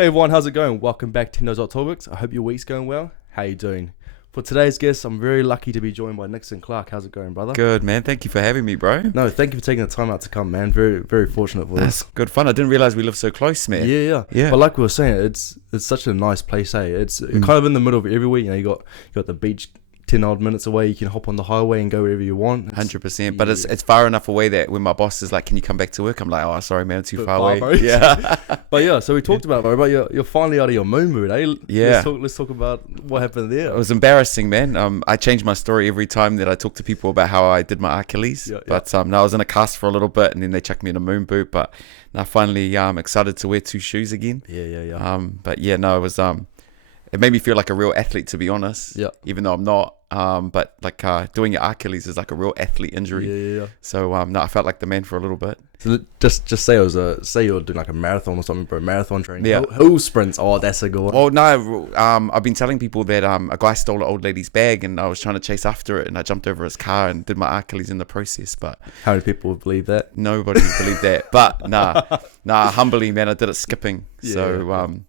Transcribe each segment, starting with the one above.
Hey everyone, how's it going? Welcome back to Those Hot Topics. I hope your week's going well. How you doing? For today's guest, I'm very lucky to be joined by Nickson Clark. How's it going, brother? Good, man. Thank you for having me, bro. No, thank you for taking the time out to come, man. Very, very fortunate for That's this. good fun. I didn't realize we live so close, man. Yeah. But like we were saying, it's such a nice place, eh? It's kind of in the middle of everywhere. You know, you got the beach 10 odd minutes away. You can hop on the highway and go wherever you want. 100%. But it's far enough away that when my boss is like, "Can you come back to work?" I'm like, "Oh, sorry, man, too far away." Bro. Yeah. But yeah, so we talked about, bro, but you're finally out of your moon mood, eh? Yeah. Let's talk about what happened there. It was embarrassing, man. I change my story every time that I talk to people about how I did my Achilles. Yeah. But now I was in a cast for a little bit, and then they chucked me in a moon boot. But now finally, excited to wear two shoes again. Yeah. But yeah, no, it was it made me feel like a real athlete, to be honest. Yeah. Even though I'm not. But like doing your Achilles is like a real athlete injury. Yeah. So no, I felt like the man for a little bit. So just say say you're doing like a marathon or something, bro. Marathon training. Yeah. Hill sprints. Oh, that's a good one. Well, no, I've been telling people that a guy stole an old lady's bag, and I was trying to chase after it, and I jumped over his car and did my Achilles in the process. But How many people would believe that? nobody would believe that. But nah, humbly, man, I did it skipping. Yeah. So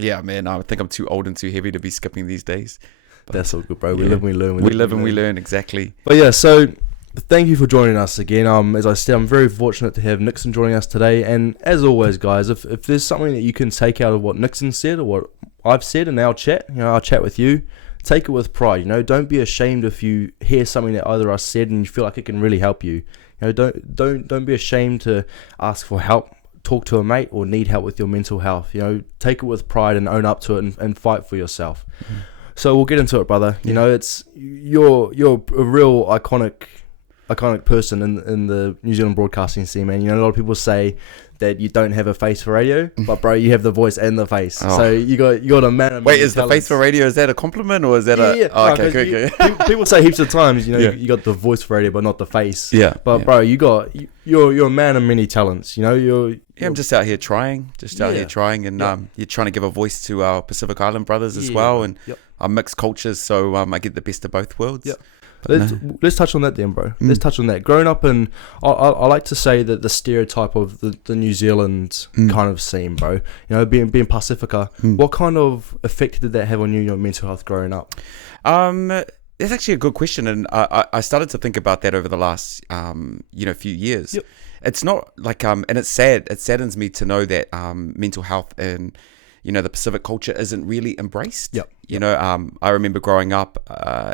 yeah, man, I think I'm too old and too heavy to be skipping these days. But That's all good, bro. We yeah. live and we learn. We live and we learn, exactly. But yeah, so thank you for joining us again. As I said, I'm very fortunate to have Nickson joining us today. And as always, guys, if there's something that you can take out of what Nickson said or what I've said in our chat, I'll chat with you. Take it with pride. Don't be ashamed if you hear something that either us said and you feel like it can really help you. Don't be ashamed to ask for help. Talk to a mate or need help with your mental health. Take it with pride and own up to it and fight for yourself. Mm-hmm. So we'll get into it, brother. It's you're a real iconic person in the New Zealand broadcasting scene, man. A lot of people say that you don't have a face for radio, but bro, you have the voice and the face. Oh. So you got a man. Wait, is the face for radio? Is that a compliment or is that yeah. Oh, okay, good. People say heaps of times, you got the voice for radio, but not the face. Yeah. But bro, you're a man of many talents. I'm just out here trying, and you're trying to give a voice to our Pacific Island brothers as well, and our mixed cultures, so I get the best of both worlds. Yep. Let's touch on that then, bro. Let's touch on that. Growing up in, I like to say that the stereotype of the New Zealand kind of scene, bro. Being Pacifica, what kind of effect did that have on you, your mental health growing up? That's actually a good question, and I started to think about that over the last few years. Yep. It's not like and it's sad. It saddens me to know that mental health and the Pacific culture isn't really embraced. Yep. I remember growing up,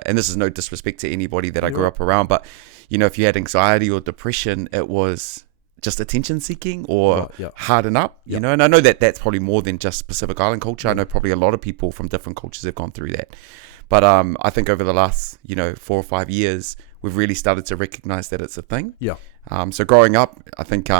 and this is no disrespect to anybody that I grew up around, but if you had anxiety or depression, it was just attention seeking or harden up. And I know that that's probably more than just Pacific Island culture. I know probably a lot of people from different cultures have gone through that. But I think over the last 4 or 5 years, we've really started to recognize that it's a thing. Yeah. So growing up, I think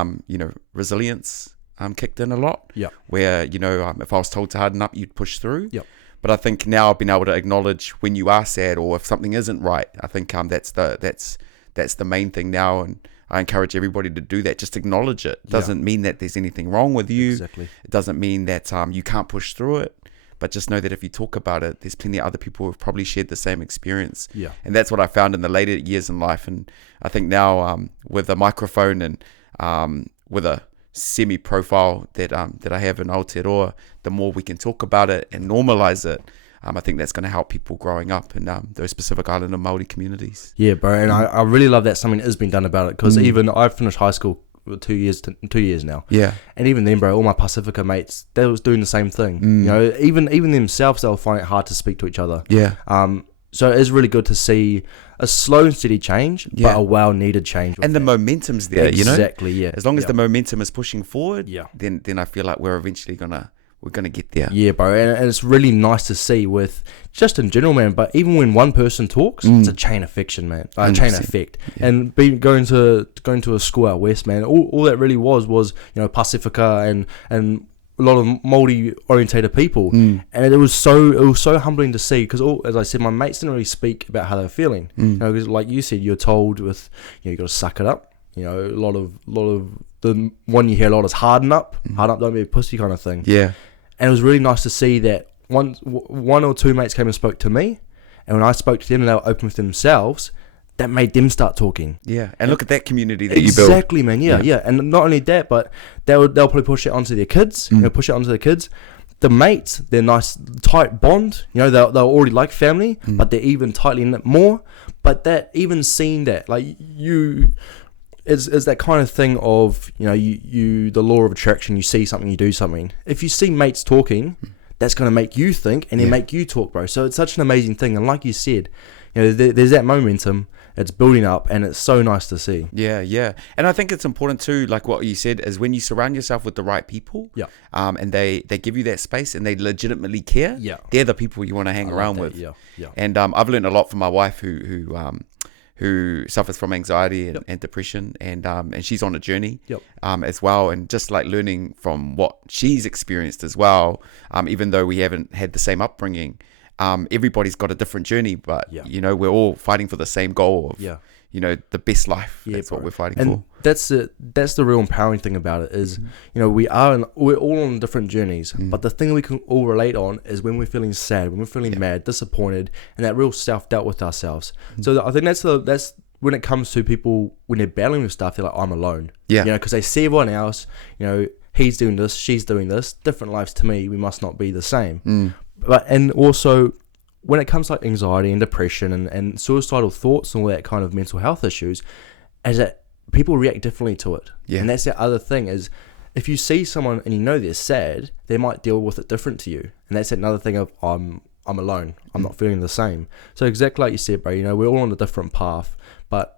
resilience kicked in a lot. Yeah. Where if I was told to harden up, you'd push through. Yeah. But I think now I've been able to acknowledge when you are sad or if something isn't right. I think that's the main thing now, and I encourage everybody to do that. Just acknowledge it. It doesn't mean that there's anything wrong with you. Exactly. It doesn't mean that you can't push through it. But just know that if you talk about it, there's plenty of other people who've probably shared the same experience. Yeah. And that's what I found in the later years in life. And I think now with a microphone and with a semi-profile that I have in Aotearoa, the more we can talk about it and normalize it, I think that's going to help people growing up in those Pacific Islander Māori communities. Yeah, bro. And I really love that something has been done about it, because even I finished high school 2 years now. Yeah. And even then, bro, all my Pacifica mates, they was doing the same thing. Even themselves, they'll find it hard to speak to each other. Yeah. So it is really good to see a slow and steady change, but a well-needed change. And the momentum's there, Exactly, yeah. As long as the momentum is pushing forward, then I feel like we're eventually gonna get there. Yeah, bro. And it's really nice to see with, just in general, man, but even when one person talks, it's a chain effect, man. A chain effect. Yeah. And going to a school out west, man, all that really was Pacifica and a lot of Māori orientated people, and it was so humbling to see, because as I said, my mates didn't really speak about how they were feeling. Because like you said, you're told with you got to suck it up. A lot of the one you hear a lot is harden up, don't be a pussy kind of thing. Yeah. And it was really nice to see that one or two mates came and spoke to me, and when I spoke to them and they were open with themselves, that made them start talking. Yeah, and look at that community that you built. Exactly, man. Yeah. And not only that, but they'll probably push it onto their kids. Push it onto their kids. the mates, they're nice, tight bond. You know, they're already like family, but they're even tightly knit more. But that, even seeing that, like, is that kind of thing of, you know, you the law of attraction. You see something, you do something. If you see mates talking, that's going to make you think and then make you talk, bro. So it's such an amazing thing. And like you said, you know, there's that momentum. It's building up, and it's so nice to see. Yeah. And I think it's important too, like what you said, is when you surround yourself with the right people, and they give you that space and they legitimately care, they're the people you want to hang around with. Yeah. And I've learned a lot from my wife who suffers from anxiety and depression, and she's on a journey as well, and just like learning from what she's experienced as well, even though we haven't had the same upbringing. Everybody's got a different journey, but you know, we're all fighting for the same goal of you know, the best life. That's what we're fighting for. That's the real empowering thing about it is, you know, we're all on different journeys, but the thing we can all relate on is when we're feeling sad, when we're feeling mad, disappointed, and that real self-doubt with ourselves. So I think that's when it comes to people, when they're battling with stuff, they're like, I'm alone. You know, because they see everyone else, you know, he's doing this, she's doing this, different lives to me, we must not be the same. But, and also, when it comes to like anxiety and depression and suicidal thoughts and all that kind of mental health issues, is that people react differently to it. And that's the other thing is, if you see someone and you know they're sad, they might deal with it different to you. And that's another thing of, I'm alone, I'm not feeling the same. So exactly like you said, bro, you know, we're all on a different path, but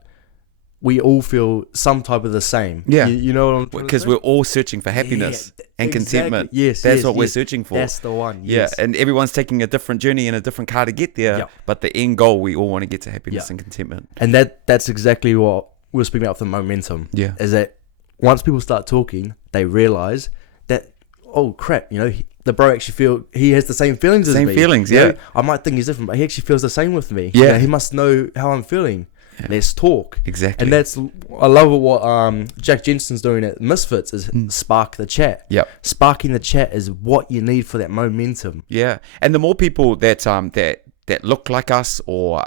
we all feel some type of the same. You know what I'm trying to say? Because we're all searching for happiness and contentment. That's what we're searching for. That's the one. And everyone's taking a different journey and a different car to get there. But the end goal, we all want to get to happiness and contentment. And that's exactly what we were speaking about with the momentum. Is that once people start talking, they realize that, oh crap, you know, the bro actually he has the same feelings as me. Same feelings, You know, I might think he's different, but he actually feels the same with me. You know, he must know how I'm feeling. Let's talk. Exactly. And I love what Jack Jensen's doing at Misfits is spark the chat. Sparking the chat is what you need for that momentum. And the more people that look like us or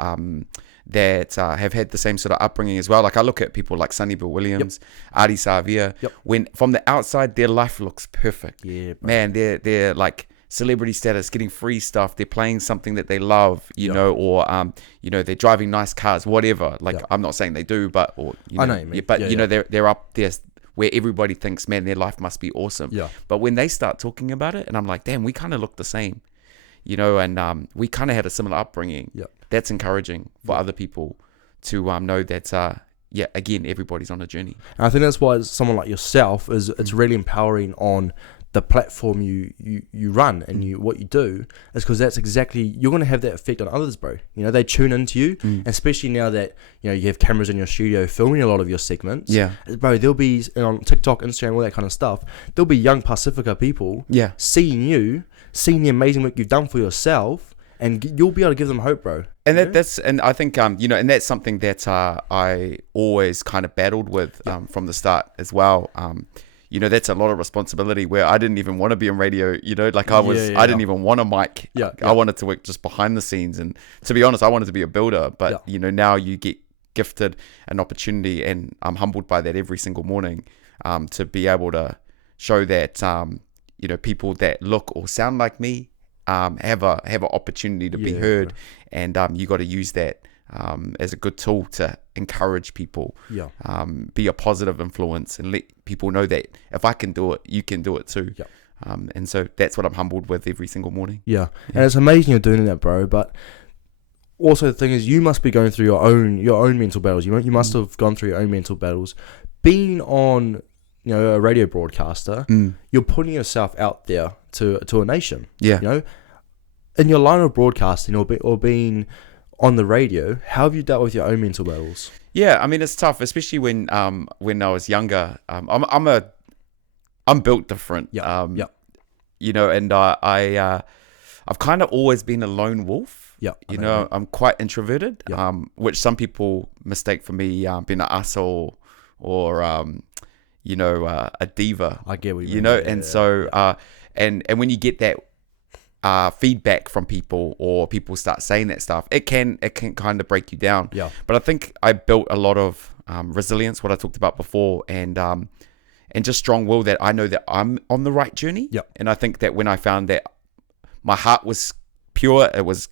that have had the same sort of upbringing as well. Like I look at people like Sonny Bill Williams, Adi Savia. When from the outside their life looks perfect. Man, they're like celebrity status, getting free stuff, they're playing something that they love, you know, or you know, they're driving nice cars, whatever. Like I'm not saying they do, but or you know, I know you mean. but you know, they're up there where everybody thinks, man, their life must be awesome. But when they start talking about it, and I'm like, damn, we kind of look the same, you know, and we kind of had a similar upbringing. That's encouraging for other people to know that again, everybody's on a journey. And I think that's why someone like yourself it's really empowering on the platform you run and what you do, is because that's exactly, you're going to have that effect on others, bro. You know, they tune into you, especially now that, you know, you have cameras in your studio filming a lot of your segments. Bro, there'll be on TikTok, Instagram, all that kind of stuff, there'll be young Pacifica people seeing you, seeing the amazing work you've done for yourself, and you'll be able to give them hope, bro. And that's, and I think, you know, and that's something that I always kind of battled with from the start as well. You know, that's a lot of responsibility where I didn't even want to be on radio, you know, like I didn't even want a mic. I wanted to work just behind the scenes. And to be honest, I wanted to be a builder, but you know, now you get gifted an opportunity, and I'm humbled by that every single morning, to be able to show that, you know, people that look or sound like me, have an opportunity to be heard. And you got to use that as a good tool to encourage people, be a positive influence, and let people know that if I can do it, you can do it too. And so that's what I'm humbled with every single morning. And it's amazing you're doing that, bro. But also the thing is, you must be going through your own mental battles. You must have gone through your own mental battles. Being on, you know, a radio broadcaster, you're putting yourself out there to a nation. You know, in your line of broadcasting or being on the radio, how have you dealt with your own mental battles? I mean, it's tough, especially when I was younger. I'm built different. You know, and I've kind of always been a lone wolf. You know, I'm quite introverted, which some people mistake for me being an asshole or you know, a diva. I get what you mean. You know, and so and when you get that feedback from people, or people start saying that stuff, it can kind of break you down. But I think I built a lot of resilience, what I talked about before, and and just strong will that I know that I'm on the right journey. Yep. And I think that when I found that my heart was pure, it was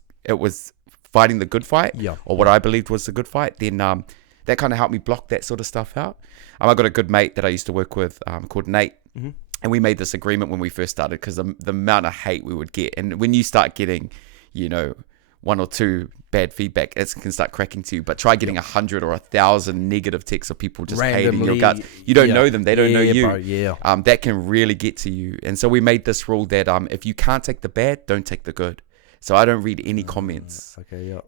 fighting the good fight, or what I believed was the good fight, then that kind of helped me block that sort of stuff out. I got a good mate that I used to work with called Nate, and we made this agreement when we first started, because the amount of hate we would get, and when you start getting, you know, 1 or 2 bad feedback, it can start cracking to you. But try getting 100 or 1,000 negative texts of people just hating your guts. You don't know them; they don't know you. Bro, that can really get to you. And so we made this rule that if you can't take the bad, don't take the good. So I don't read any comments.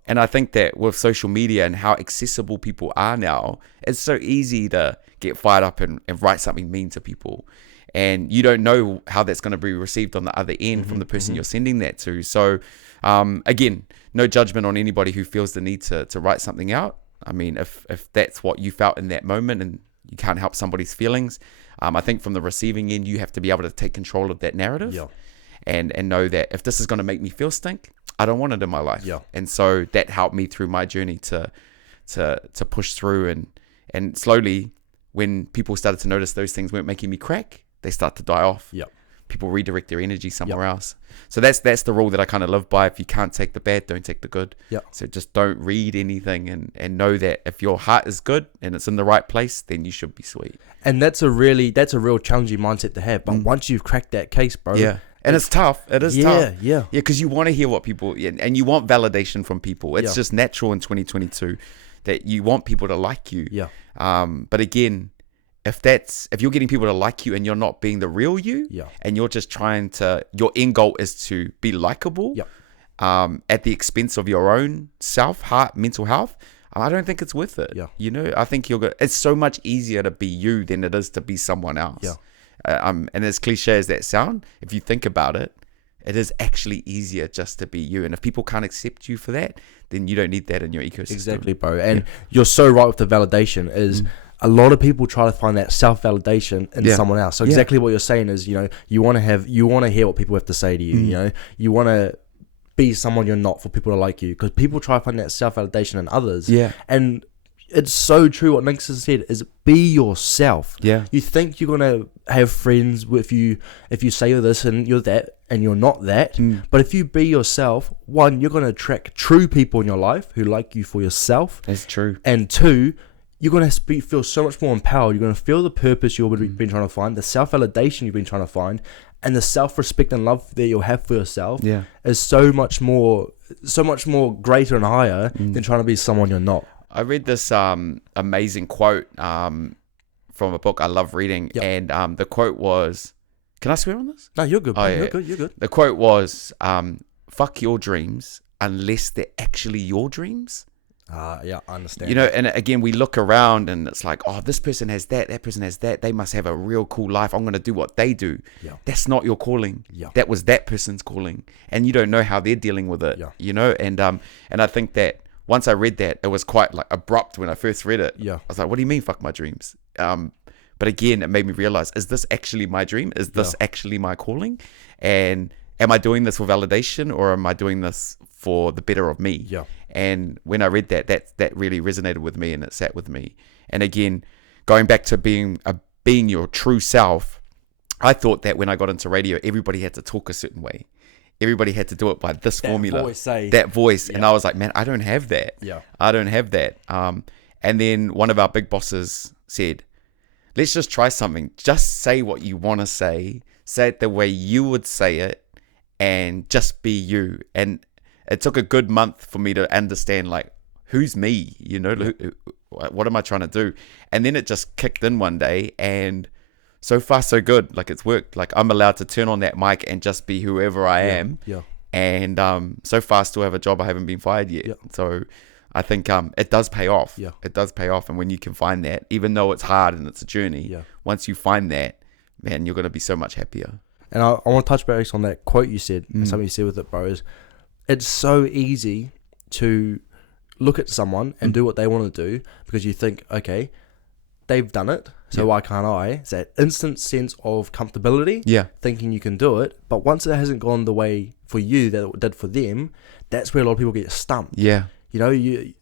And I think that with social media and how accessible people are now, it's so easy to get fired up and write something mean to people. And you don't know how that's going to be received on the other end from the person you're sending that to. So again, no judgment on anybody who feels the need to write something out. I mean, if that's what you felt in that moment and you can't help somebody's feelings, I think from the receiving end, you have to be able to take control of that narrative and know that if this is going to make me feel stink, I don't want it in my life. And so that helped me through my journey to push through, and slowly when people started to notice those things weren't making me crack, they start to die off. People redirect their energy somewhere else. So that's the rule that I kind of live by. If you can't take the bad, don't take the good. So just don't read anything, and know that if your heart is good and it's in the right place, then you should be sweet. And that's a real challenging mindset to have. But once you've cracked that case, bro. And it's tough. It is tough. Yeah. Because you want to hear what people, and you want validation from people. It's just natural in 2022 that you want people to like you. But again, if you're getting people to like you and you're not being the real you, and you're just trying to, your end goal is to be likable, at the expense of your own self, heart, mental health, I don't think it's worth it. You know, I think it's so much easier to be you than it is to be someone else. And as cliche as that sound, if you think about it, it is actually easier just to be you. And if people can't accept you for that, then you don't need that in your ecosystem. Exactly, bro. And you're so right with the validation is a lot of people try to find that self-validation in someone else. So exactly what you're saying is, you know, you want to hear what people have to say to you. You know, you want to be someone you're not for people to like you, because people try to find that self-validation in others. And it's so true what Nickson said is be yourself. You think you're gonna have friends if you say you're this and you're that and you're not that. But if you be yourself, one, you're gonna attract true people in your life who like you for yourself. That's true. And two, you're gonna feel so much more empowered. You're gonna feel the purpose you've been trying to find, the self-validation you've been trying to find, and the self-respect and love that you'll have for yourself is so much more greater and higher than trying to be someone you're not. I read this amazing quote from a book I love reading, and the quote was, can I swear on this? No, you're good, bro. You're good. The quote was, fuck your dreams unless they're actually your dreams. I understand. You know, and again, we look around and it's like, oh, this person has that person has that. They must have a real cool life. I'm going to do what they do. That's not your calling. That was that person's calling. And you don't know how they're dealing with it, you know? And I think that once I read that, it was quite like abrupt when I first read it. I was like, what do you mean, fuck my dreams? But again, it made me realize, is this actually my dream? Is this actually my calling? And am I doing this for validation, or am I doing this for the better of me? And when I read that really resonated with me, and it sat with me. And again, going back to being your true self, I thought that when I got into radio, everybody had to talk a certain way. Everybody had to do it by this formula, that voice. And I was like, man, I don't have that. I don't have that. And then one of our big bosses said, let's just try something. Just say what you want to say it the way you would say it, and just be you. And it took a good month for me to understand, like, who's me, you know, what am I trying to do? And then it just kicked in one day, and so far so good. Like, it's worked. Like, I'm allowed to turn on that mic and just be whoever I am. And so far still have a job. I haven't been fired yet. So I think it does pay off. It does pay off. And when you can find that, even though it's hard and it's a journey, once you find that, man, you're going to be so much happier. And I want to touch base on that quote you said, and something you said with it, bro, is it's so easy to look at someone and do what they want to do because you think, okay, they've done it, so why can't I? It's that instant sense of comfortability, thinking you can do it. But once it hasn't gone the way for you that it did for them, that's where a lot of people get stumped. You know, I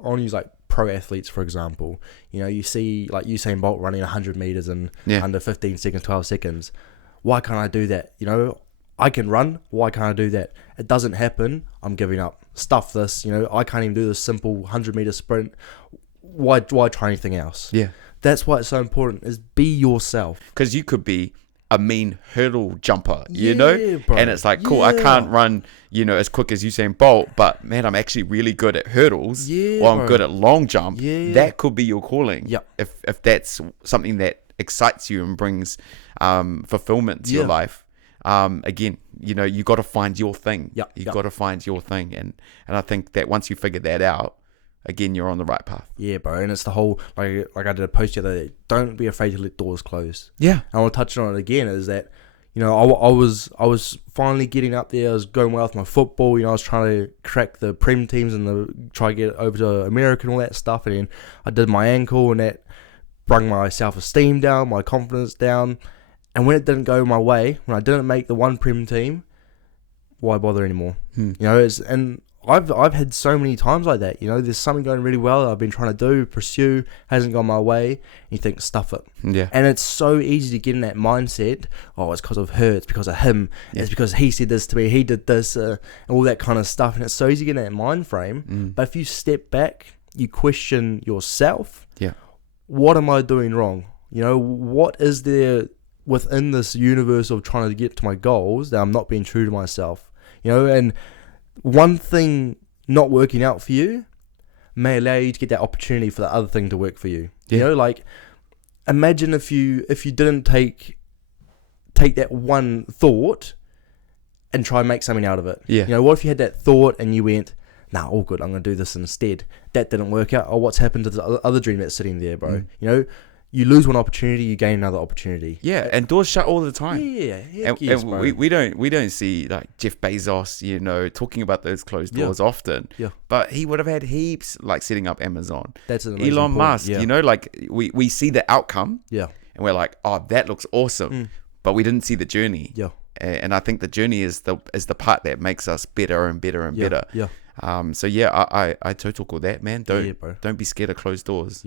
want to use like pro athletes, for example. You know, you see like Usain Bolt running 100 meters in under 15 seconds, 12 seconds. Why can't I do that? You know, I can run. Why can't I do that? It doesn't happen. I'm giving up. Stuff this. You know, I can't even do this simple 100-meter sprint. Why try anything else? Yeah. That's why it's so important, is be yourself. Because you could be a mean hurdle jumper, you know? Bro. And it's like, cool, I can't run, you know, as quick as Usain Bolt, but man, I'm actually really good at hurdles, or I'm good at long jump. That could be your calling. If that's something that excites you and brings fulfillment to your life. Again, you know, you got to find your thing. You got to find your thing. And I think that once you figure that out, again, you're on the right path. Yeah, bro. And it's the whole, like I did a post the other day, don't be afraid to let doors close. Yeah. And I want to touch on it again, is that, you know, I was finally getting up there. I was going well with my football. You know, I was trying to crack the Prem teams and try to get over to America and all that stuff. And then I did my ankle, and that brought my self-esteem down, my confidence down. And when it didn't go my way, when I didn't make the one Prem team, why bother anymore? You know, and I've had so many times like that. You know, there's something going really well that I've been trying to pursue, hasn't gone my way, and you think, stuff it. Yeah. And it's so easy to get in that mindset. Oh, it's because of her. It's because of him. It's because he said this to me. He did this, and all that kind of stuff. And it's so easy to get in that mind frame. But if you step back, you question yourself. Yeah. What am I doing wrong? You know, what is there within this universe of trying to get to my goals that I'm not being true to myself? You know, and one thing not working out for you may allow you to get that opportunity for the other thing to work for you. You know, like, imagine if you didn't take that one thought and try and make something out of it. You know, what if you had that thought and you went, nah, all good, I'm going to do this instead. That didn't work out. Or what's happened to the other dream that's sitting there, bro? You know, you lose one opportunity, you gain another opportunity. Yeah, and doors shut all the time. And we don't see like Jeff Bezos, you know, talking about those closed doors often. But he would have had heaps like setting up Amazon. That's an Elon Musk, you know, like we see the outcome. And we're like, oh, that looks awesome. But we didn't see the journey. And I think the journey is the part that makes us better and better and better. So I totally call that, man. Don't be scared of closed doors.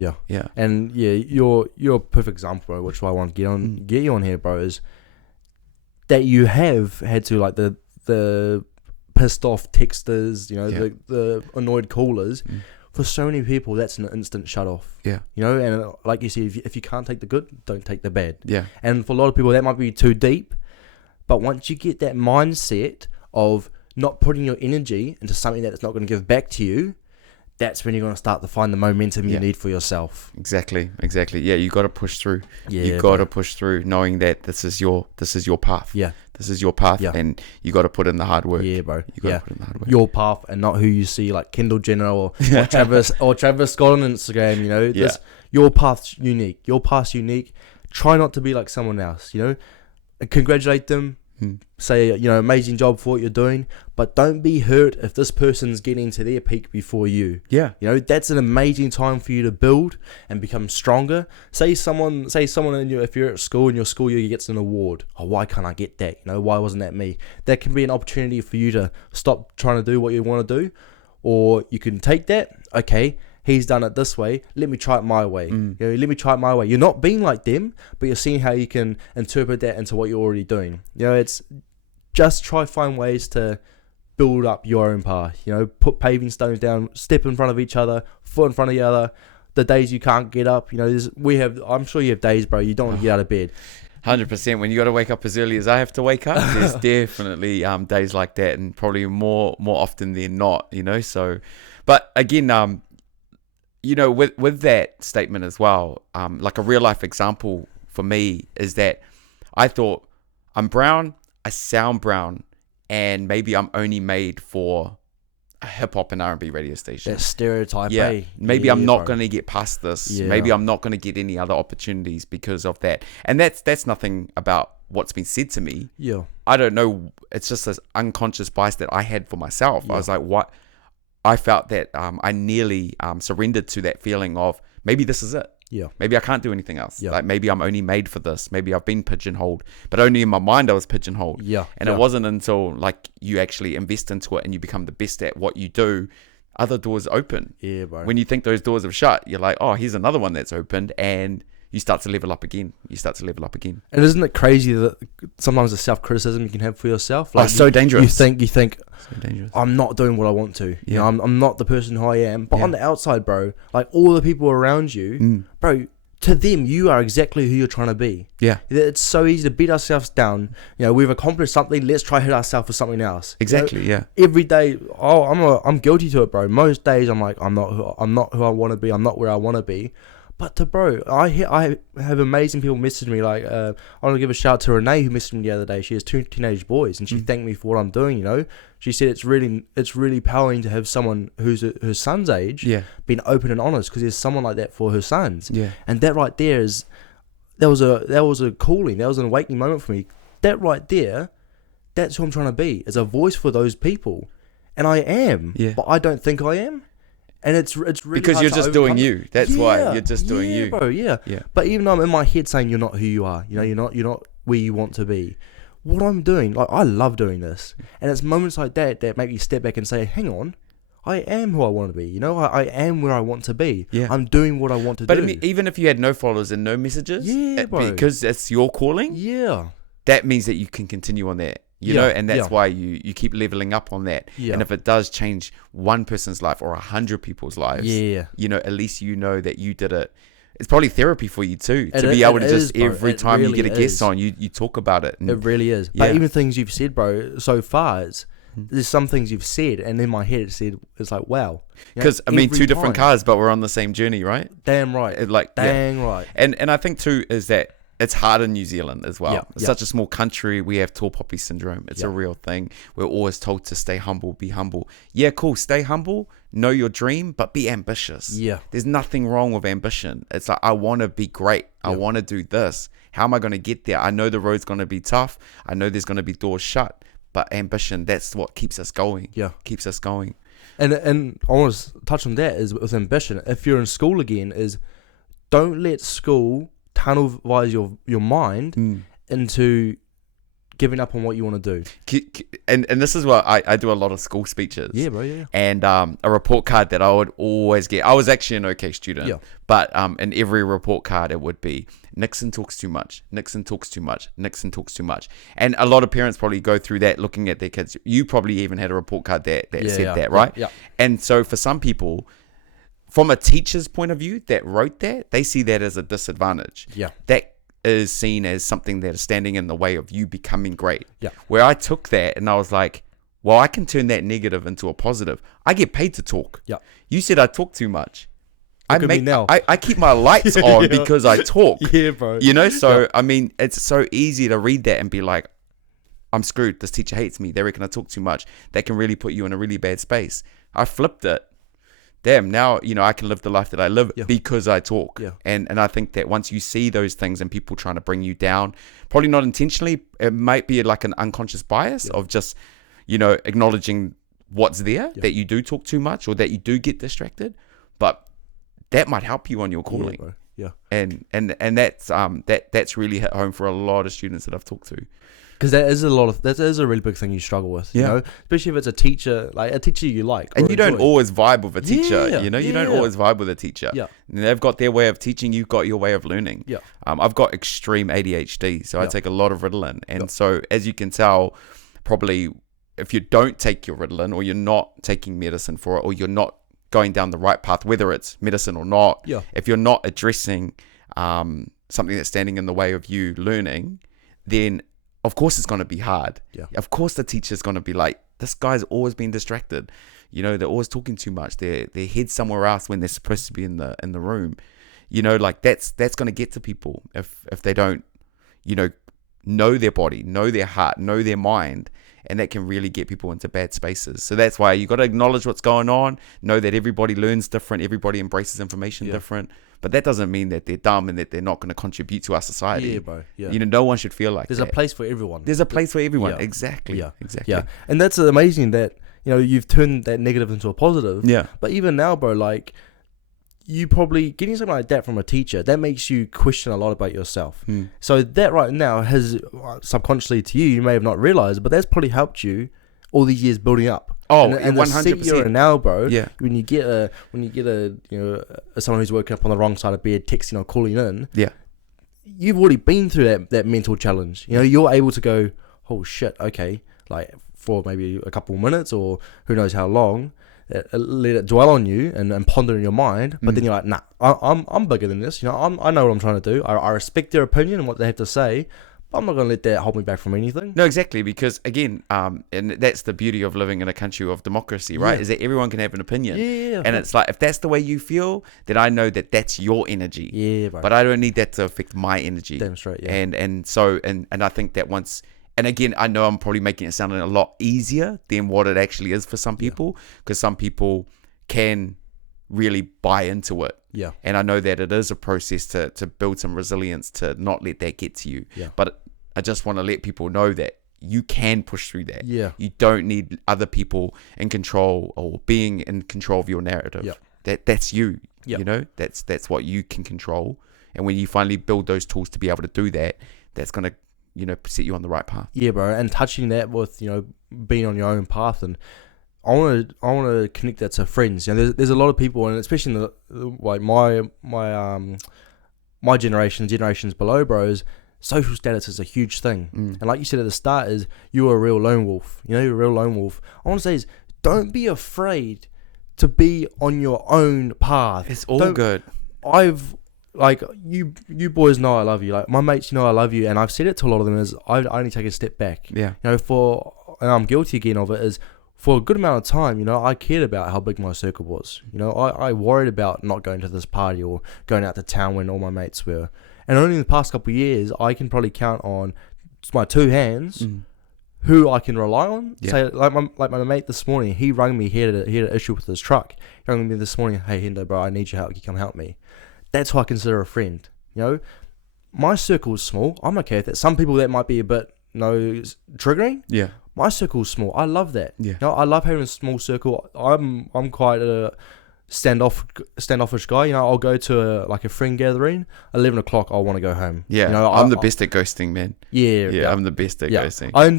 And you're a perfect example, bro, which I want to get you on here, bro, is that you have had to, like, the pissed off texters, you know, the annoyed callers. For so many people, that's an instant shut off. You know, and like you said, if you can't take the good, don't take the bad. And for a lot of people, that might be too deep. But once you get that mindset of not putting your energy into something that's not going to give back to you, that's when you're going to start to find the momentum you need for yourself. Exactly. Yeah, you got to push through. You got to push through, knowing that this is your path. This is your path, and you got to put in the hard work. Bro. You got to put in the hard work. Your path, and not who you see like Kendall Jenner or Travis Scott on Instagram. You know, your path's unique. Your path's unique. Try not to be like someone else. You know, congratulate them. Say, you know, amazing job for what you're doing, but don't be hurt if this person's getting to their peak before you. You know, that's an amazing time for you to build and become stronger. Say someone in your, if you're at school and your school year gets an award, oh, why can't I get that? You know, why wasn't that me? That can be an opportunity for you to stop trying to do what you want to do, or you can take that, okay, he's done it this way, let me try it my way. You know, let me try it my way. You're not being like them, but you're seeing how you can interpret that into what you're already doing. You know, it's just try find ways to build up your own path. You know, put paving stones down, step in front of each other, foot in front of the other. The days you can't get up, you know, I'm sure you have days, bro, you don't want to get out of bed. 100%. When you got to wake up as early as I have to wake up, there's definitely days like that, and probably more often than not, you know. So, but again, you know, with that statement as well, like a real life example for me is that I thought, I'm brown, I sound brown, and maybe I'm only made for a hip hop and R&B radio station. That stereotype, Maybe I'm not going to get past this. Maybe I'm not going to get any other opportunities because of that. And that's nothing about what's been said to me. I don't know. It's just this unconscious bias that I had for myself. I was like, what? I felt that I nearly surrendered to that feeling of maybe this is it. Maybe I can't do anything else. Like maybe I'm only made for this. Maybe I've been pigeonholed, but only in my mind I was pigeonholed. And it wasn't until like you actually invest into it and you become the best at what you do, other doors open. Yeah, bro. When you think those doors have shut, you're like, oh, here's another one that's opened, and you start to level up again. And isn't it crazy that sometimes the self-criticism you can have for yourself, like, so dangerous. You think so dangerous. I'm not doing what I want to. Yeah. You know, I'm not the person who I am. But on the outside, bro, like all the people around you, bro, to them, you are exactly who you're trying to be. Yeah. It's so easy to beat ourselves down. You know, we've accomplished something. Let's try hit ourselves for something else. Exactly. You know, every day, I'm guilty to it, bro. Most days, I'm like, I'm not who I want to be. I'm not where I want to be. But I have amazing people message me. Like, I want to give a shout out to Renee, who messaged me the other day. She has 2 teenage boys, and she thanked me for what I'm doing. You know, she said it's really empowering to have someone who's her son's age, being open and honest, because there's someone like that for her sons. Yeah, and that right there that was a calling. That was an awakening moment for me. That right there, that's who I'm trying to be, as a voice for those people, and I am. Yeah, but I don't think I am. And it's really because you're just doing you. That's why you're just doing you, bro. Yeah. But even though I'm in my head saying you're not who you are, you know, you're not where you want to be. What I'm doing, like, I love doing this, and it's moments like that make me step back and say, "Hang on, I am who I want to be. You know, I am where I want to be. Yeah. I'm doing what I want to do." But I mean, even if you had no followers and no messages, bro, because it's your calling. Yeah. That means that you can continue on that. You know, and that's why you keep leveling up on that. Yeah. And if it does change one person's life or 100 people's lives, you know, at least you know that you did it. It's probably therapy for you too, to be able to just every time you get a guest on, you talk about it. It really is. But even things you've said, bro, so far, there's some things you've said, and in my head it's like, wow. Because I mean, 2 different cars, but we're on the same journey, right? Damn right. Right. And I think too is that it's hard in New Zealand as well. It's such a small country. We have tall poppy syndrome. It's a real thing. We're always told to stay humble, be humble. Yeah, cool. Stay humble, know your dream, but be ambitious. Yeah. There's nothing wrong with ambition. It's like, I want to be great. I want to do this. How am I going to get there? I know the road's going to be tough. I know there's going to be doors shut, but ambition, that's what keeps us going. Yeah. Keeps us going. And I want to touch on that is with ambition. If you're in school again, is don't let school tunnel vise your mind into giving up on what you want to do. And this is what I do a lot of school speeches. Yeah, bro, yeah. And a report card that I would always get. I was actually an okay student, but in every report card it would be, Nickson talks too much, Nickson talks too much, Nickson talks too much. And a lot of parents probably go through that looking at their kids. You probably even had a report card that said that, right? Yeah. And so for some people, from a teacher's point of view that wrote that, they see that as a disadvantage. Yeah. That is seen as something that is standing in the way of you becoming great. Yeah. Where I took that and I was like, well, I can turn that negative into a positive. I get paid to talk. Yeah. You said I talk too much. I keep my lights on because I talk. Yeah, bro. You know, so I mean, it's so easy to read that and be like, I'm screwed. This teacher hates me. They reckon I talk too much. That can really put you in a really bad space. I flipped it. Damn, now, you know, I can live the life that I live because I talk. Yeah. And I think that once you see those things and people trying to bring you down, probably not intentionally, it might be like an unconscious bias of just, you know, acknowledging what's there, that you do talk too much or that you do get distracted, but that might help you on your calling. Yeah. And that's really hit home for a lot of students that I've talked to. Because that is a really big thing you struggle with, you know, especially if it's a teacher you like. And you don't always vibe with a teacher, you know, you don't always vibe with a teacher. Yeah. And they've got their way of teaching, you've got your way of learning. Yeah. I've got extreme ADHD, so I take a lot of Ritalin. And so as you can tell, probably if you don't take your Ritalin or you're not taking medicine for it or you're not going down the right path, whether it's medicine or not, if you're not addressing something that's standing in the way of you learning, then of course it's going to be hard. Yeah. Of course the teacher's going to be like, this guy's always been distracted. You know, they're always talking too much. Their head's somewhere else when they're supposed to be in the room. You know, like that's going to get to people if they don't, you know their body, know their heart, know their mind, and that can really get people into bad spaces. So that's why you got to acknowledge what's going on, know that everybody learns different, everybody embraces information different. But that doesn't mean that they're dumb and that they're not going to contribute to our society. Yeah, bro. Yeah. You know, no one should feel like there's that. a place for everyone. There's a place for everyone. Yeah. Exactly. Yeah. Exactly. Yeah. And that's amazing that, you know, you've turned that negative into a positive. Yeah. But even now, bro, like, you probably getting something like that from a teacher, that makes you question a lot about yourself. So that right now has subconsciously to you may have not realized, but that's probably helped you all these years building up. Oh, and the seat you're in now, bro. Yeah. When you get a someone who's working up on the wrong side of bed, texting or calling in. Yeah. You've already been through that mental challenge. You know, you're able to go, oh shit, okay, like for maybe a couple of minutes or who knows how long, let it dwell on you and ponder in your mind. But then you're like, nah, I'm bigger than this. You know, I know what I'm trying to do. I respect their opinion and what they have to say. But I'm not going to let that hold me back from anything. No, exactly, because again, and that's the beauty of living in a country of democracy, right? Is that everyone can have an opinion. Yeah. And it's like, if that's the way you feel, then I know that that's your energy. Yeah, bro. But I don't need that to affect my energy. Damn straight, yeah. And so I think that once, and again, I know I'm probably making it sound a lot easier than what it actually is for some people, because some people can really buy into it. Yeah. And I know that it is a process to build some resilience to not let that get to you. Yeah. But I just want to let people know that you can push through that. Yeah. You don't need other people in control or being in control of your narrative. Yeah. That's you. Yeah. You know, that's what you can control. And when you finally build those tools to be able to do that, that's going to, you know, set you on the right path. Yeah, bro. And touching that with, you know, being on your own path, and I want to connect that to friends. You know, there's a lot of people, and especially in like my generations below, bros. Social status is a huge thing. And like you said at the start, is you're a real lone wolf. You know, you're a real lone wolf. I want to say is, don't be afraid to be on your own path. It's all good. Like, you boys know I love you. Like, my mates, you know I love you. And I've said it to a lot of them, is I only take a step back. Yeah. You know, and I'm guilty again of it, is for a good amount of time, you know, I cared about how big my circle was. You know, I worried about not going to this party or going out to town when all my mates were. And only in the past couple of years, I can probably count on my two hands who I can rely on. Yeah. Say, like my mate this morning, he rang me, he had an issue with his truck. He rang me this morning, hey, Hendo, bro, I need your help. Can you come help me? That's who I consider a friend. You know, my circle is small. I'm okay with it. Some people, that might be a bit, triggering. Yeah. My circle's small. I love that. Yeah. You know, I love having a small circle. I'm quite a standoffish guy. You know, I'll go to a friend gathering. 11 o'clock, I want to go home. Yeah. You know, I'm the best at ghosting, man. Yeah. I'm the best at ghosting. I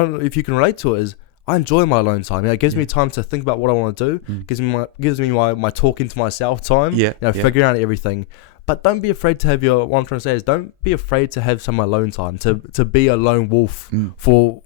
don't know if you can relate to it, is I enjoy my alone time. You know, it gives me time to think about what I want to do. Gives me my talking to myself time. Yeah. You know, figuring out everything. But don't be afraid to have what I'm trying to say is, don't be afraid to have some alone time, to be a lone wolf for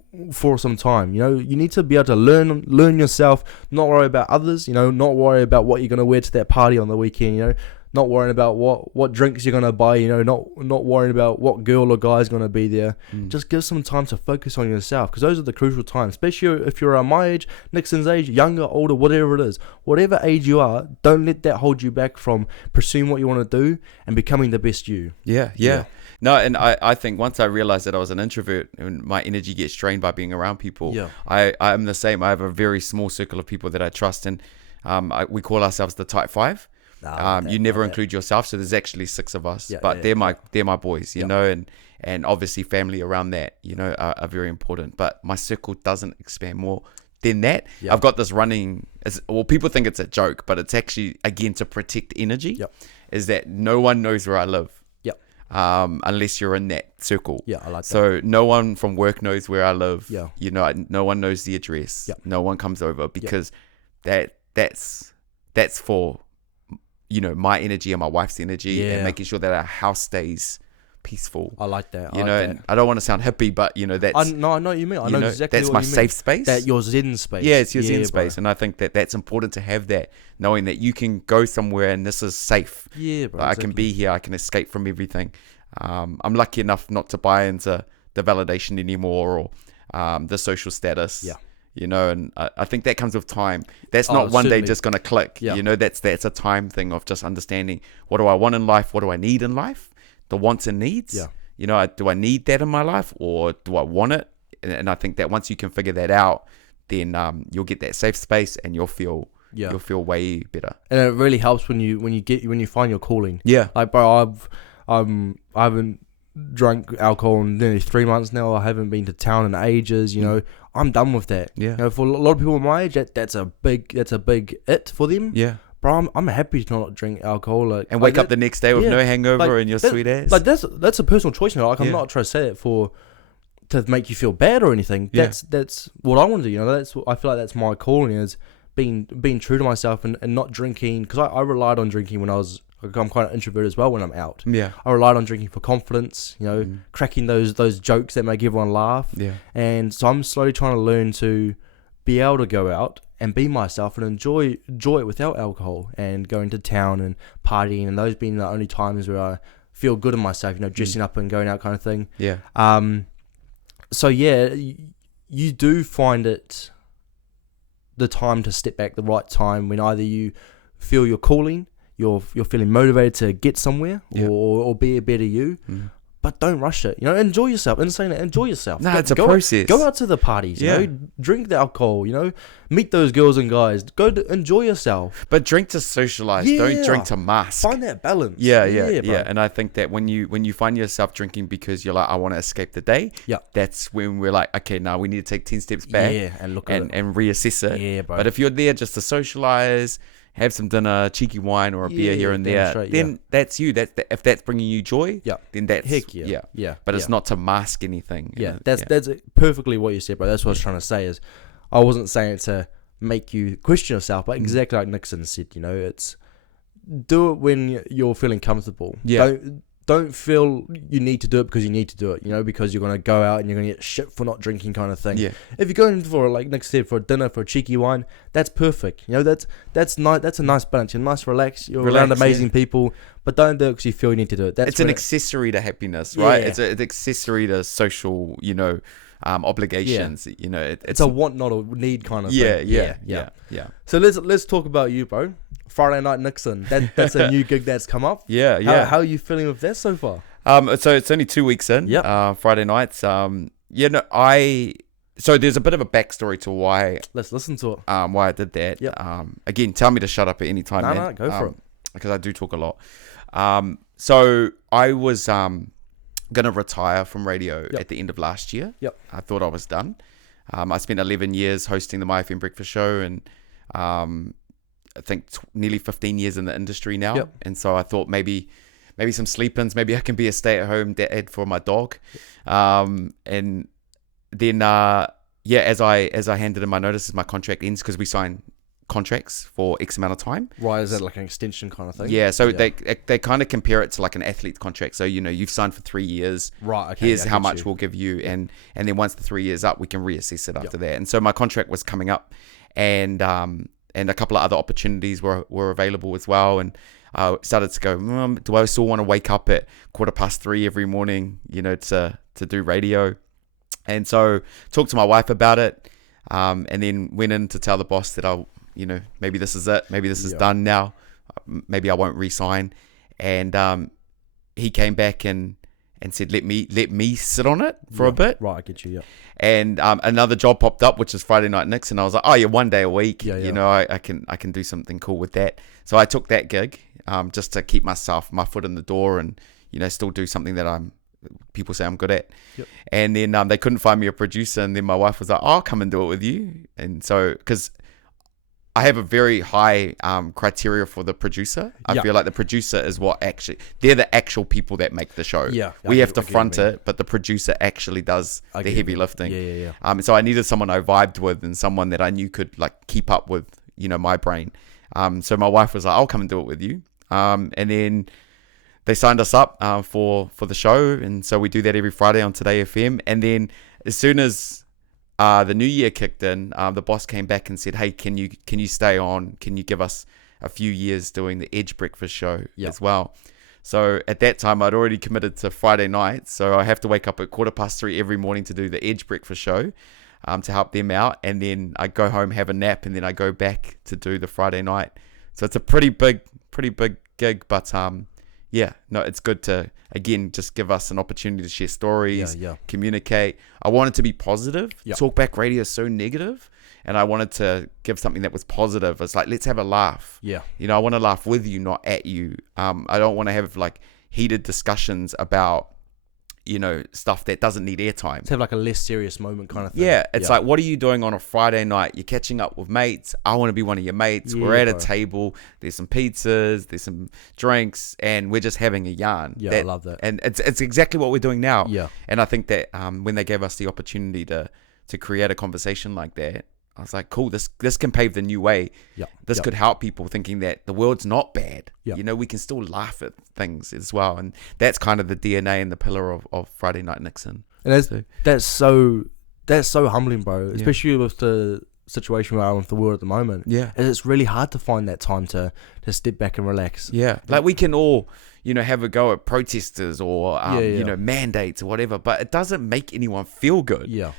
some time. You know, you need to be able to learn yourself, not worry about others, you know, not worry about what you're going to wear to that party on the weekend, you know, not worrying about what drinks you're going to buy, you know, not worrying about what girl or guy is going to be there. Just give some time to focus on yourself, because those are the crucial times, especially if you're my age, Nickson's age, younger, older, whatever it is, whatever age you are. Don't let that hold you back from pursuing what you want to do and becoming the best you. Yeah. No, and I think once I realized that I was an introvert and my energy gets drained by being around people, I'm the same. I have a very small circle of people that I trust, and we call ourselves the Type 5. You never include yourself, so there's actually 6 of us, but they're my boys, you know, and obviously family around that, you know, are very important. But my circle doesn't expand more than that. I've got this running, people think it's a joke, but it's actually, again, to protect energy. Is that no one knows where I live. Unless you're in that circle. I like that. So no one from work knows where I live. You know, no one knows the address. No one comes over, because that's for, you know, my energy and my wife's energy, and making sure that our house stays peaceful. I like that. You know, and I don't want to sound hippie, but you know, that's I know what you mean. I know exactly that's what my you mean. safe space. That your zen space. Yeah, it's your zen space, and I think that's important to have that, knowing that you can go somewhere and this is safe. Yeah, bro. I can be here. I can escape from everything. I'm lucky enough not to buy into the validation anymore, or the social status. You know, and I think that comes with time. That's not one day just going to click. You know, that's a time thing of just understanding, what do I want in life? What do I need in life? The wants and needs. You know, do I need that in my life, or do I want it? And I think that once you can figure that out, then you'll get that safe space, and you'll feel way better. And it really helps when you find your calling. Like, bro, I haven't drunk alcohol in nearly 3 months now. I haven't been to town in ages. You know, I'm done with that. You know, for a lot of people my age, that's a big it for them. Bro, I'm happy to not drink alcohol, and wake up the next day with no hangover and your sweet ass. Like, that's a personal choice. You know, like, I'm not trying to say it for to make you feel bad or anything. That's what I want to do. You know, that's what I feel like that's my calling, is being true to myself and not drinking, because I relied on drinking when I'm quite an introvert as well when I'm out. Yeah. I relied on drinking for confidence, you know, cracking those jokes that make everyone laugh. Yeah. And so I'm slowly trying to learn to be able to go out and be myself and enjoy it without alcohol, and going to town and partying, and those being the only times where I feel good in myself, you know, dressing up and going out kind of thing. Yeah. So yeah, you do find it the time to step back, the right time, when either you feel your calling, you're feeling motivated to get somewhere, or be a better you. But don't rush it. You know, enjoy yourself. Enjoy yourself. No, it's a process. Go out to the parties. You know, drink the alcohol. You know, meet those girls and guys. Go enjoy yourself. But drink to socialize. Yeah. Don't drink to mask. Find that balance. Yeah. Bro. And I think that when you find yourself drinking because you're like, I want to escape the day. Yeah. That's when we're like, okay, now we need to take 10 steps back. Yeah, and look at it. And reassess it. Yeah, bro. But if you're there just to socialize, have some dinner, cheeky wine or a beer here and there, straight, then that's you. If that's bringing you joy, then that's heck yeah. But it's not to mask anything. Yeah, that's perfectly what you said, bro. That's what I was trying to say. Is I wasn't saying it to make you question yourself, but exactly like Nickson said, you know, it's do it when you're feeling comfortable. Yeah. Don't feel you need to do it because you need to do it, you know, because you're going to go out and you're going to get shit for not drinking kind of thing. Yeah. If you're going for, like Nick said, for a dinner, for a cheeky wine, that's perfect. You know, that's nice. That's a nice balance. You're nice, you're around amazing people, but don't do it because you feel you need to do it. It's an accessory to happiness, right? It's an accessory to social, you know, obligations. You know, it's a want, not a need kind of thing. Yeah. So let's talk about you, bro. Friday Night Nickson. That's a new gig that's come up. Yeah. How are you feeling with that so far? So it's only 2 weeks in. Yeah. Friday nights. So there's a bit of a backstory to why. Let's listen to it. Why I did that. Yeah. Again, tell me to shut up at any time. No, go for it. Because I do talk a lot. So I was gonna retire from radio at the end of last year. Yep. I thought I was done. I spent 11 years hosting the My FM Breakfast Show, and I think nearly 15 years in the industry now. Yep. And so I thought maybe some sleep-ins, maybe I can be a stay-at-home dad for my dog. And then, as I handed in my notices, my contract ends, because we sign contracts for X amount of time. Right, is that like an extension kind of thing? Yeah, so they kind of compare it to like an athlete's contract. So, you know, you've signed for 3 years. Right, okay. Here's how much we'll give you. And then once the 3 years up, we can reassess it after that. And so my contract was coming up, and a couple of other opportunities were available as well. And I started to go, do I still want to wake up at 3:15 every morning, you know, to do radio? And so talked to my wife about it, and then went in to tell the boss that maybe this is it. Maybe this is done now. Maybe I won't re-sign. And he came back and said, let me sit on it for a bit. Right, I get you, yeah. And another job popped up, which is Friday Night Nickson. I was like, oh yeah, 1 day a week. Yeah. You know, I can do something cool with that. So I took that gig, just to keep my foot in the door, and, you know, still do something that people say I'm good at. Yep. And then they couldn't find me a producer, and then my wife was like, oh, I'll come and do it with you. And so, because I have a very high criteria for the producer. I feel like the producer is they're the actual people that make the show. Yeah. We have to front it, but the producer actually does the heavy lifting. Yeah. So I needed someone I vibed with, and someone that I knew could like keep up with, you know, my brain. So my wife was like, I'll come and do it with you. And then they signed us up for the show. And so we do that every Friday on Today FM. And then as soon as the new year kicked in, the boss came back and said, hey, can you stay on? Can you give us a few years doing the Edge Breakfast Show as well? So at that time, I'd already committed to Friday nights. So I have to wake up at 3:15 every morning to do the Edge Breakfast Show, to help them out. And then I go home, have a nap, and then I go back to do the Friday night. So it's a pretty big gig, but it's good to, again, just give us an opportunity to share stories, communicate. I wanted to be positive. Talkback radio is so negative, and I wanted to give something that was positive. It's like, let's have a laugh. Yeah. You know, I want to laugh with you, not at you. I don't want to have like heated discussions about, stuff that doesn't need airtime. To have like a less serious moment kind of thing. Yeah, it's like, what are you doing on a Friday night? You're catching up with mates. I want to be one of your mates. We're at a table. There's some pizzas. There's some drinks, and we're just having a yarn. Yeah, I love that. And it's exactly what we're doing now. Yeah. And I think that when they gave us the opportunity to create a conversation like that, I was like, cool, this can pave the new way. Yeah. This could help people thinking that the world's not bad. Yeah. We can still laugh at things as well. And that's kind of the DNA and the pillar of Friday Night Nickson. And that's so humbling, bro. Especially with the situation we're in with the world at the moment. Yeah. And it's really hard to find that time to step back and relax. Yeah. Like we can all, have a go at protesters or, mandates or whatever, but it doesn't make anyone feel good. Yeah.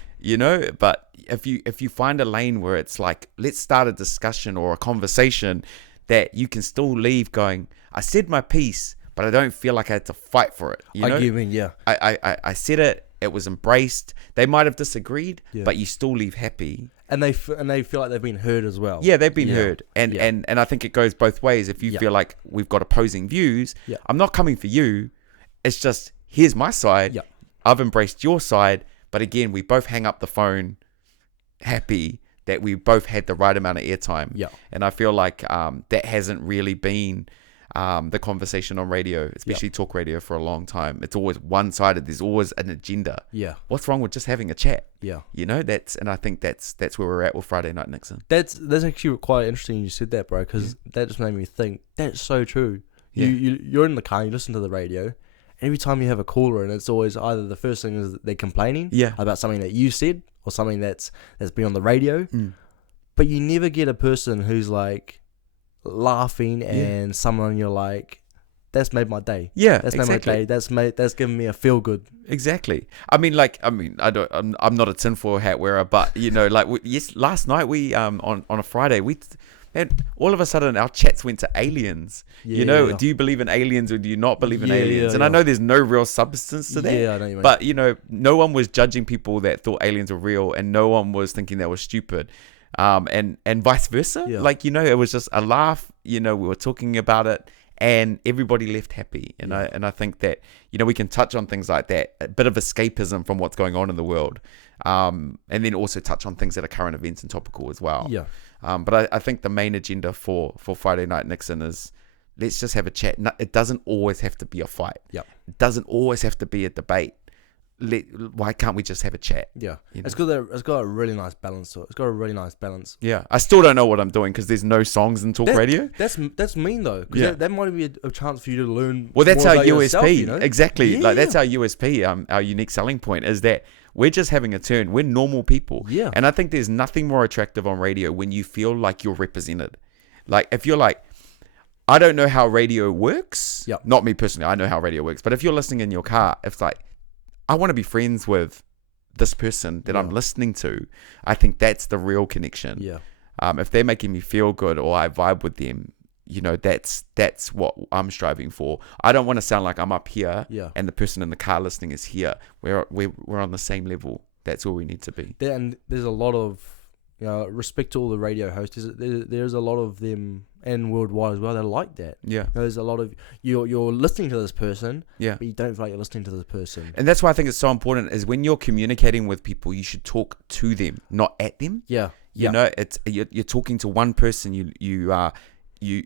But if you find a lane where it's like, let's start a discussion or a conversation that you can still leave going, I said my piece, but I don't feel like I had to fight for it. I get you mean, yeah. I said it was embraced. They might have disagreed, but you still leave happy. And they feel like they've been heard as well. Yeah, they've been heard. And I think it goes both ways. If you feel like we've got opposing views, I'm not coming for you. It's just, here's my side. I've embraced your side. But again, we both hang up the phone happy that we both had the right amount of airtime. Yeah. And I feel like that hasn't really been the conversation on radio, especially talk radio, for a long time. It's always one-sided. There's always an agenda. Yeah. What's wrong with just having a chat? Yeah. And I think that's where we're at with Friday Night Nickson. That's actually quite interesting you said that, bro, because that just made me think, that's so true. Yeah. You're in the car, you listen to the radio. Every time you have a caller, and it's always either the first thing is that they're complaining about something that you said or something that's been on the radio, but you never get a person who's like laughing and someone you're like, that's made my day. Yeah, that's made my day. That's given me a feel good. Exactly. I'm not a tinfoil hat wearer, but last night we on a Friday and all of a sudden our chats went to aliens. Do you believe in aliens or do you not believe in aliens? And I know there's no real substance to that. Yeah, I know you mean. But no one was judging people that thought aliens were real, and no one was thinking they were stupid. And vice versa. Yeah. It was just a laugh. We were talking about it, and everybody left happy. And I think that we can touch on things like that, a bit of escapism from what's going on in the world, and then also touch on things that are current events and topical as well. Yeah. But I think the main agenda for Friday Night Nickson is, let's just have a chat. It doesn't always have to be a fight. Yeah. It doesn't always have to be a debate. Why can't we just have a chat? Yeah. It's got a really nice balance to it. It's got a really nice balance. Yeah. I still don't know what I'm doing because there's no songs in talk radio. That's mean though. Because that might be a chance for you to learn. Well, that's more our USP. Yourself, Exactly. Yeah. That's our USP. Our unique selling point is that we're just having a turn. We're normal people. Yeah. And I think there's nothing more attractive on radio when you feel like you're represented. Like if you're like, I don't know how radio works. Yeah. Not me personally. I know how radio works. But if you're listening in your car, it's like, I want to be friends with this person that I'm listening to. I think that's the real connection. Yeah. If they're making me feel good or I vibe with them, that's what I'm striving for. I don't want to sound like I'm up here and the person in the car listening is here. We're on the same level. That's where we need to be. And there's a lot of respect to all the radio hosts. There's a lot of them, and worldwide as well, they're like that. Yeah. There's a lot of you're listening to this person, but you don't feel like you're listening to this person. And that's why I think it's so important is when you're communicating with people, you should talk to them, not at them. Yeah. It's you're talking to one person. You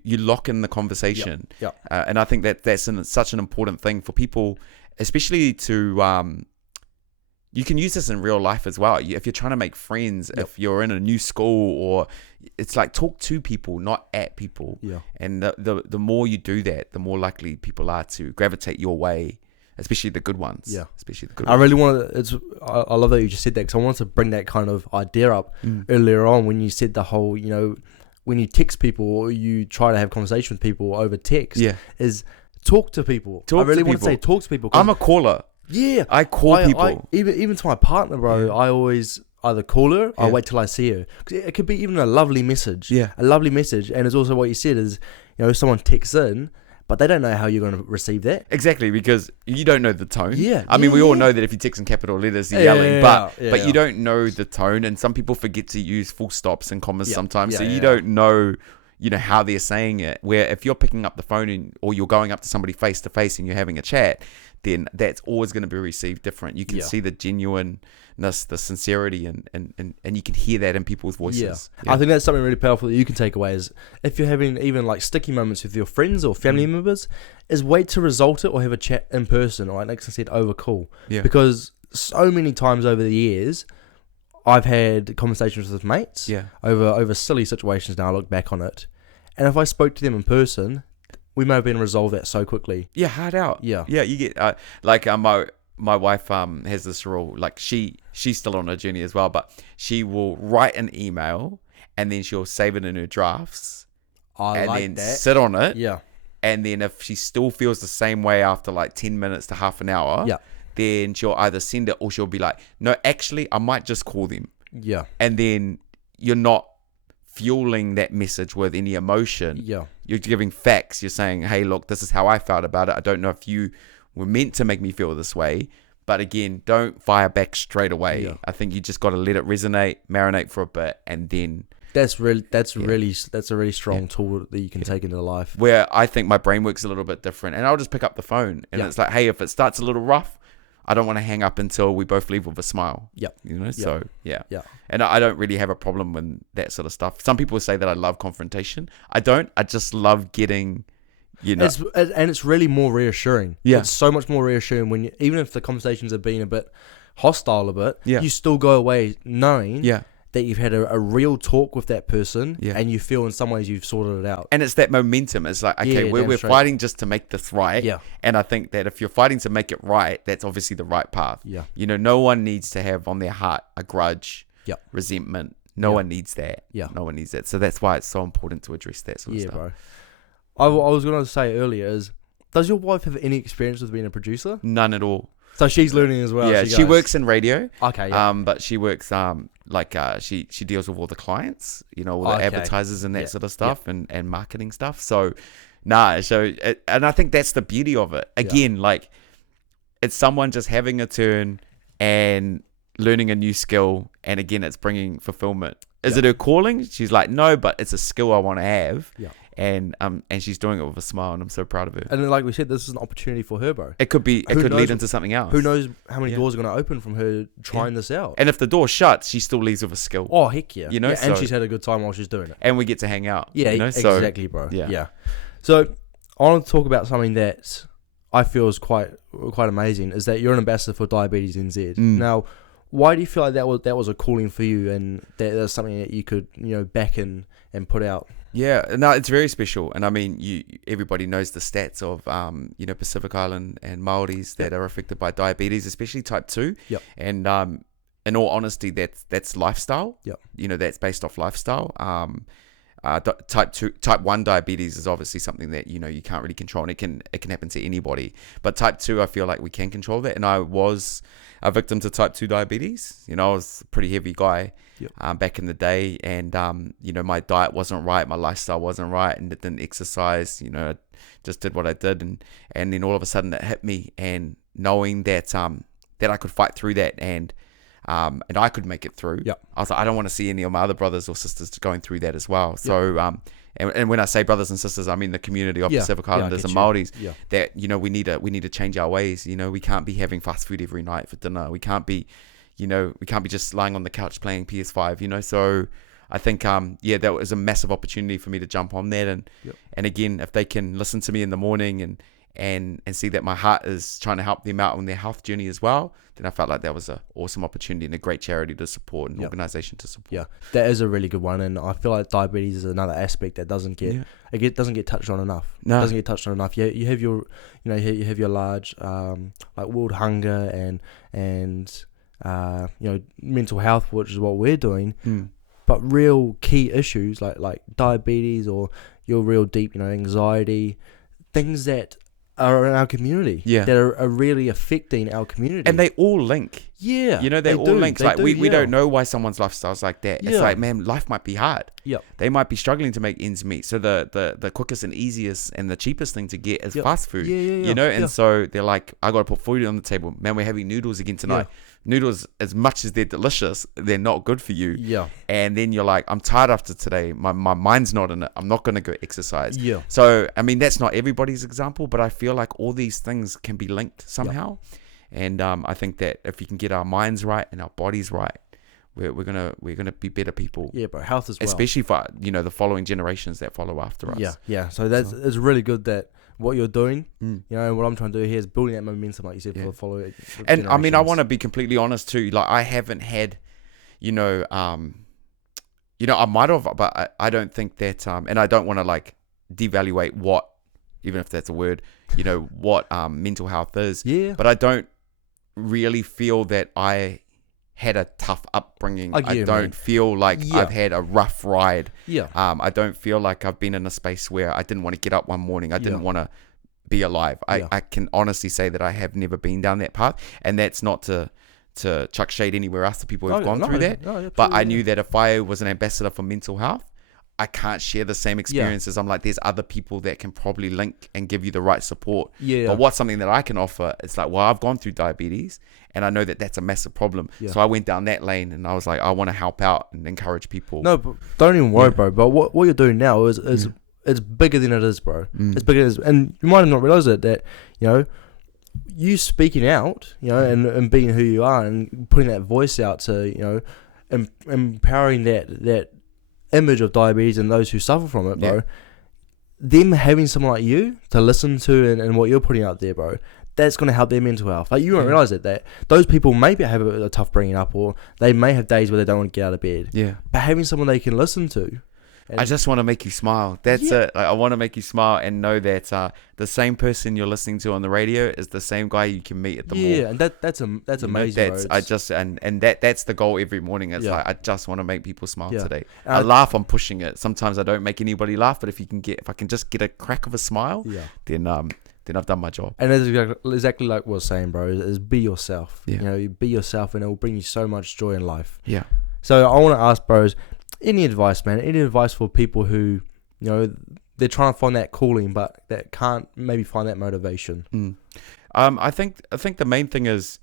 lock in the conversation. Yeah. And I think that's such an important thing for people, especially to you can use this in real life as well. If you're trying to make friends, if you're in a new school, or it's like talk to people, not at people. Yeah. And the more you do that, the more likely people are to gravitate your way, especially the good ones. Yeah. Especially the good ones. I really want to, I love that you just said that, because I wanted to bring that kind of idea up earlier on when you said the whole, when you text people or you try to have conversation with people over text, is talk to people. I really want to say talk to people. I'm a caller. Yeah, I call people. Even to my partner, bro. I always either call her, or I wait till I see her. 'Cause it could be even a lovely message. Yeah, a lovely message, and it's also what you said is, someone texts in, but they don't know how you're going to receive that. Exactly, because you don't know the tone. Yeah, I mean, we all know that if you text in capital letters, you're yelling, but you don't know the tone, and some people forget to use full stops and commas sometimes, so you don't know. you know, how they're saying it. Where if you're picking up the phone or you're going up to somebody face to face and you're having a chat, then that's always going to be received different. You can see the genuineness, the sincerity, and you can hear that in people's voices. I think that's something really powerful that you can take away, is if you're having even like sticky moments with your friends or family members, is wait to resolve it or have a chat in person, or like Nickson said, over call. Because so many times over the years, I've had conversations with mates over silly situations. Now I look back on it, and if I spoke to them in person, we may have been resolved that so quickly. Hard out. You get my wife has this rule. Like she's still on her journey as well, but she will write an email and then she'll save it in her drafts and then sit on it. And then if she still feels the same way after like 10 minutes to half an hour, then she'll either send it or she'll be like, no, actually, I might just call them. And then you're not fueling that message with any emotion. You're giving facts. You're saying, hey, look, this is how I felt about it. I don't know if you were meant to make me feel this way. But again, don't fire back straight away. I think you just got to let it resonate, marinate for a bit, and then... That's a really strong tool that you can take into life. Where I think my brain works a little bit different, and I'll just pick up the phone, and it's like, hey, if it starts a little rough, I don't want to hang up until we both leave with a smile. You know, so and I don't really have a problem with that sort of stuff. Some people say that I love confrontation. I don't. I just love getting, you know, it's really more reassuring. It's so much more reassuring when even if the conversations have been a bit hostile, you still go away knowing that you've had a real talk with that person, and you feel in some ways you've sorted it out. And it's that momentum. It's like, okay, we're fighting just to make this right. And I think that if you're fighting to make it right, that's obviously the right path. You know, no one needs to have on their heart a grudge, resentment. No one needs that. No one needs that. So that's why it's so important to address that sort of stuff. Bro. I was going to say earlier is, does your wife have any experience with being a producer? None at all. So she's learning as well. Yeah, she works in radio. Okay. But she works she deals with all the clients, you know, all the advertisers and that sort of stuff, and marketing stuff. So and I think that's the beauty of it. Again, like it's someone just having a turn and learning a new skill, and again, it's bringing fulfillment. Is it her calling? She's like, no, but it's a skill I want to have. And she's doing it with a smile, and I'm so proud of her. And like we said, this is an opportunity for her, bro. It could lead into something else. Who knows how many doors are going to open from her trying this out? And if the door shuts, she still leaves with a skill. Oh, heck yeah. You know, and she's had a good time while she's doing it. And we get to hang out. Yeah, you know? Exactly, bro. Yeah. So I want to talk about something that I feel is quite amazing, is that you're an ambassador for Diabetes NZ. Now, why do you feel like that was a calling for you, and that's something that you could, you know, back and put out? Yeah, no, it's very special. And I mean, everybody knows the stats of, you know, Pacific Island and Māoris that are affected by diabetes, especially type 2. And in all honesty, that's lifestyle. You know, that's based off lifestyle. Type 1 diabetes is obviously something that, you know, you can't really control, and it can happen to anybody. But type 2, I feel like we can control that. And I was a victim to type 2 diabetes. You know, I was a pretty heavy guy back in the day, and you know, my diet wasn't right, my lifestyle wasn't right, and it didn't exercise. You know, I just did what I did, and then all of a sudden it hit me, and knowing that that I could fight through that, and I could make it through. I was like, I don't want to see any of my other brothers or sisters going through that as well. So and when I say brothers and sisters, I mean the community of Pacific Islanders and Māoris. That, you know, we need to change our ways. You know, we can't be having fast food every night for dinner. We can't be just lying on the couch playing PS5. You know, so I think that was a massive opportunity for me to jump on that, and again, if they can listen to me in the morning and see that my heart is trying to help them out on their health journey as well, then I felt like that was an awesome opportunity and a great charity to support, and organisation to support. Yeah, that is a really good one, and I feel like diabetes is another aspect that doesn't get touched on enough. No. It doesn't get touched on enough. You have your, you know, you have your large like world hunger and you know, mental health, which is what we're doing. But real key issues like diabetes, or your real deep, you know, anxiety, things that are in our community, that are really affecting our community, and they all link. Yeah. You know, they're all linked. Like we yeah. don't know why someone's lifestyle's like that. It's like, man, life might be hard. Yep. They might be struggling to make ends meet. So the quickest and easiest and the cheapest thing to get is fast food. You know, and so they're like, I got to put food on the table. Man, we're having noodles again tonight. Noodles, as much as they're delicious, they're not good for you. Yeah. And then you're like, I'm tired after today. My mind's not in it. I'm not going to go exercise. Yeah. So, I mean, that's not everybody's example, but I feel like all these things can be linked somehow. And I think that if you can get our minds right and our bodies right, we're gonna be better people. Yeah, bro. Health as well. Especially for, you know, the following generations that follow after us. Yeah. So it's really good that what you're doing, you know, what I'm trying to do here is building that momentum, like you said, for the following. And I mean, I want to be completely honest too. Like, I haven't had, I might have, but I don't think that, and I don't want to like devaluate what, even if that's a word, you know, what mental health is. Yeah. But I don't really feel that I had a tough upbringing. I don't feel like I've had a rough ride. I don't feel like I've been in a space where I didn't want to get up one morning. I didn't want to be alive. I can honestly say that I have never been down that path, and that's not to chuck shade anywhere else to people who've gone through that. But I knew that if I was an ambassador for mental health, I can't share the same experiences. I'm like, there's other people that can probably link and give you the right support. But what's something that I can offer? It's like, well, I've gone through diabetes and I know that that's a massive problem. So I went down that lane and I was like, I want to help out and encourage people. No, but don't even worry, bro. But what you're doing now is it's bigger than it is, bro. It's bigger than it is. And you might have not realized it, that, you know, you speaking out, you know, and being who you are and putting that voice out to, you know, empowering that image of diabetes and those who suffer from it, bro. Them having someone like you to listen to and what you're putting out there, bro, that's going to help their mental health. Like, you don't realize that those people maybe have a tough bringing up, or they may have days where they don't want to get out of bed. But having someone they can listen to. I just want to make you smile. That's it. Like, I want to make you smile and know that the same person you're listening to on the radio is the same guy you can meet at the mall. Yeah, and that's amazing. That's the goal every morning. It's like, I just want to make people smile today. I laugh. I'm pushing it. Sometimes I don't make anybody laugh, but if I can just get a crack of a smile, then I've done my job. And that's exactly like what I was saying, bro. Is be yourself. You know, you be yourself, and it will bring you so much joy in life. So I want to ask, bros, any advice, man? Any advice for people who, you know, they're trying to find that calling, but that can't maybe find that motivation? I think the main thing is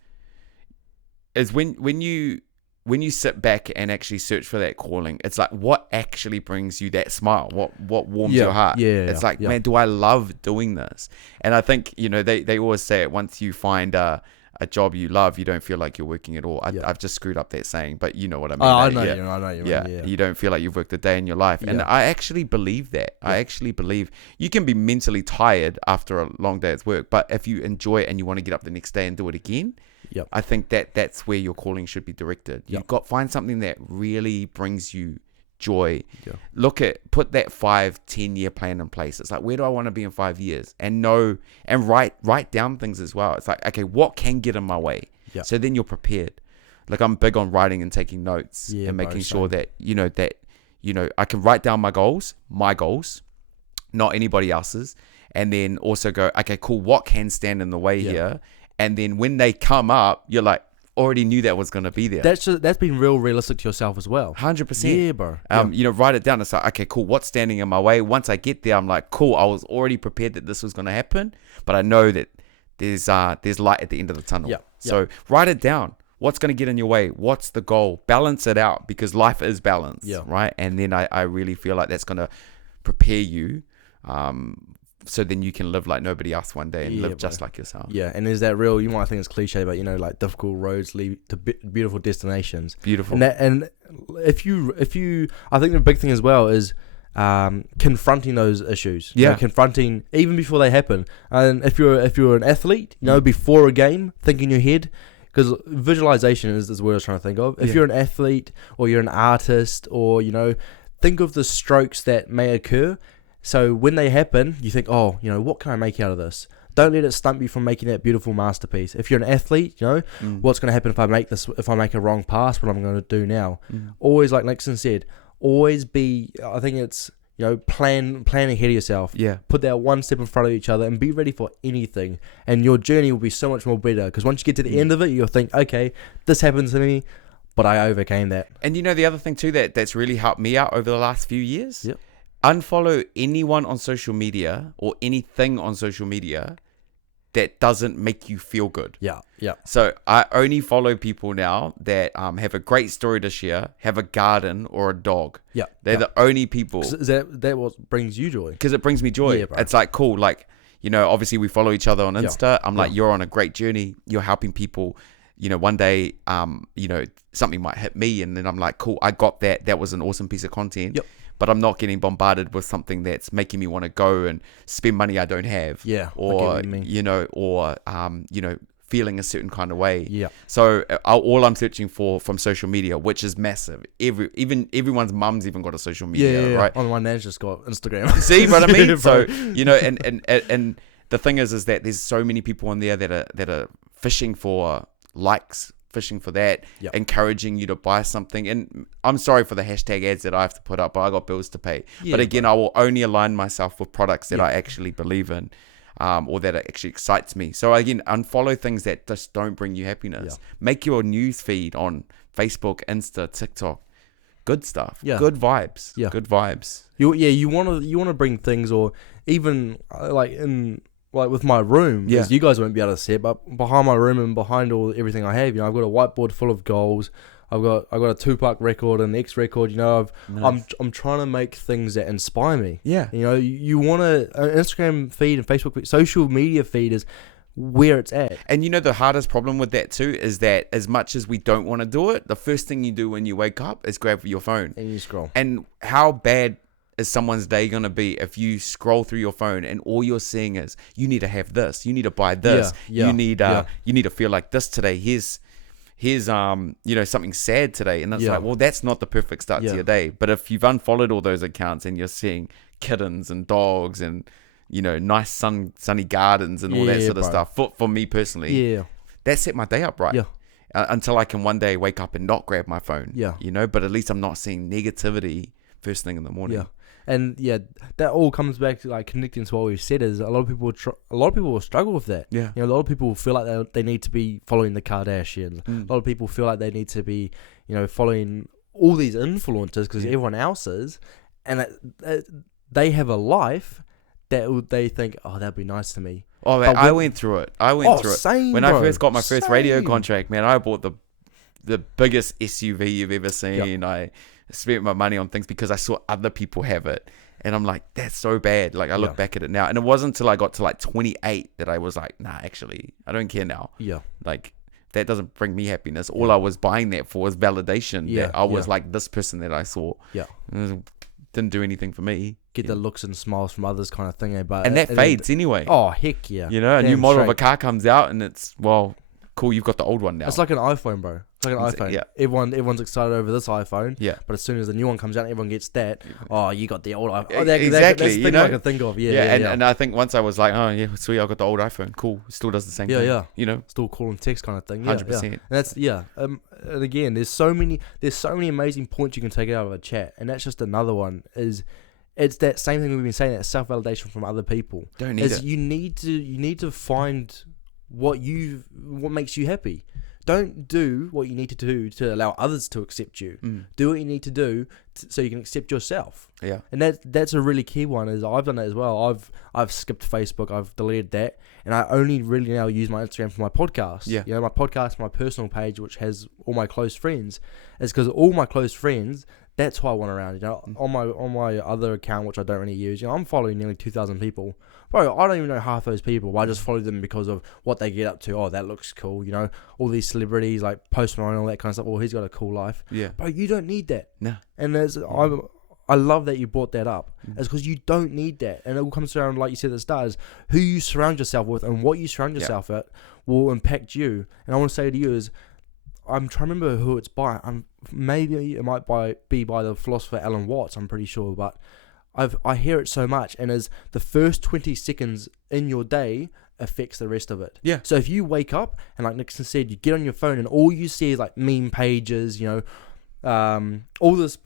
when you sit back and actually search for that calling, it's like, what actually brings you that smile? What warms your heart? It's like, man, do I love doing this? And I think, you know, they always say it, once you find a job you love, you don't feel like you're working at all. I've just screwed up that saying, but you know what I mean. I know you mean. You don't feel like you've worked a day in your life. And I actually believe that. I actually believe you can be mentally tired after a long day at work, but if you enjoy it and you want to get up the next day and do it again, I think that's where your calling should be directed. You've got find something that really brings you joy. Put that 5-10 year plan in place. It's like, where do I want to be in 5 years? And write down things as well. It's like, okay, what can get in my way? So then you're prepared. Like, I'm big on writing and taking notes and making sure that I can write down my goals, not anybody else's, and then also go, okay, cool, what can stand in the way here? And then when they come up, you're like, already knew that was going to be there. That's been real realistic to yourself as well. 100%. Yeah, bro. You know, write it down. It's like, okay, cool, what's standing in my way? Once I get there, I'm like, cool, I was already prepared that this was going to happen, but I know that there's light at the end of the tunnel. So write it down. What's going to get in your way? What's the goal? Balance it out, because life is balance, right? And then I really feel like that's going to prepare you, so then you can live like nobody else one day and live just like yourself. And is that real? You might think it's cliche, but, you know, like, difficult roads lead to beautiful destinations. Beautiful. And if you, I think the big thing as well is confronting those issues. You know, confronting even before they happen. And if you're an athlete, you know, before a game, think in your head. Because visualization is what I was trying to think of. If you're an athlete or you're an artist, or, you know, think of the strokes that may occur. So when they happen, you think, oh, you know, what can I make out of this? Don't let it stump you from making that beautiful masterpiece. If you're an athlete, you know, what's going to happen if I make a wrong pass, what I'm going to do now? Always, like Nickson said, always be, I think it's, plan ahead of yourself. Yeah. Put that one step in front of each other and be ready for anything. And your journey will be so much more better. Because once you get to the end of it, you'll think, okay, this happened to me, but I overcame that. And the other thing too that's really helped me out over the last few years? Yep. Unfollow anyone on social media or anything on social media that doesn't make you feel good. Yeah. So I only follow people now that have a great story to share, have a garden or a dog. Yeah. They're the only people. Is that what brings you joy? Because it brings me joy. Yeah, bro. It's like cool. Like, obviously we follow each other on Insta. I'm like, you're on a great journey. You're helping people. One day, something might hit me, and then I'm like, cool, I got that. That was an awesome piece of content. Yep. But I'm not getting bombarded with something that's making me want to go and spend money I don't have. Yeah. Or, feeling a certain kind of way. Yeah. So all I'm searching for from social media, which is massive. Even everyone's mum's even got a social media, right? Oh, my nan's just got Instagram. See what I mean? Yeah, So, and the thing is that there's so many people on there that are fishing for likes, fishing for that, encouraging you to buy something. And I'm sorry for the hashtag ads that I have to put up, but I got bills to pay. But again, I will only align myself with products that I actually believe in, or that actually excites me. So again, unfollow things that just don't bring you happiness. Make your news feed on Facebook, Insta, TikTok good stuff. Good vibes. Good vibes. You want to bring things, or even like with my room, because you guys won't be able to see it, but behind my room and behind everything I have, I've got a whiteboard full of goals. I've got a Tupac record and X record. Nice. I'm trying to make things that inspire me. Yeah. You want an Instagram feed and Facebook feed, social media feed is where it's at. And the hardest problem with that too is that as much as we don't want to do it, the first thing you do when you wake up is grab your phone and you scroll. And how bad is someone's day going to be if you scroll through your phone and all you're seeing is you need to have this, you need to buy this, you need to feel like this today. Here's something sad today, and it's like, well, that's not the perfect start to your day. But if you've unfollowed all those accounts and you're seeing kittens and dogs and nice sunny gardens and all that sort of stuff, for me personally, that set my day up right. Until I can one day wake up and not grab my phone. But at least I'm not seeing negativity first thing in the morning. And that all comes back to like connecting to what we've said. Is a lot of people will struggle with that. A lot of people feel like they need to be following the Kardashians. A lot of people feel like they need to be following all these influencers because everyone else is, and they have a life that they think, oh, that'd be nice to me. Oh man, I went through it. Same, when I first got my first radio contract, man, I bought the biggest SUV you've ever seen. I spent my money on things because I saw other people have it, and I'm like, that's so bad. Like I look back at it now, and it wasn't until I got to like 28 that I was like, nah, actually I don't care now. Like that doesn't bring me happiness. All I was buying that for was validation that I was like this person that I saw. It didn't do anything for me. Get the looks and smiles from others kind of thing, but and that fades anyway. Oh heck yeah. A new model of a car comes out and it's, well, cool, you've got the old one now. It's like an iPhone, bro. It's like an iPhone. Everyone's excited over this iPhone. But as soon as the new one comes out, everyone gets that. Oh, you got the old iPhone. Oh, exactly. That's the thing I can think of. And I think once I was like, oh yeah, sweet, I got the old iPhone. Cool. It still does the same thing. Still call and text kind of thing. 100%. And that's and again, there's so many amazing points you can take out of a chat, and that's just another one. It's that same thing we've been saying, that self-validation from other people. Don't need it. You need to find what makes you happy. Don't do what you need to do to allow others to accept you. Do what you need to do so you can accept yourself. And that's a really key one. Is I've done that as well. I've skipped Facebook. I've deleted that, and I only really now use my Instagram for my podcast. My podcast, my personal page, which has all my close friends, is because all my close friends, that's who I want around. On my other account, which I don't really use, I'm following nearly 2,000 people. Bro, I don't even know half those people, but I just follow them because of what they get up to. Oh, that looks cool. All these celebrities like Post Malone and all that kind of stuff. Oh, he's got a cool life. Bro, you don't need that. No. And I love that you brought that up. It's because you don't need that. And it all comes around, like you said at the start, is who you surround yourself with and what you surround yourself with will impact you. And I want to say to you is, I'm trying to remember who it's by. Maybe it might be by the philosopher Alan Watts, I'm pretty sure, but I hear it so much, and as the first 20 seconds in your day affects the rest of it. So if you wake up and, like Nickson said, you get on your phone and all you see is like meme pages, all this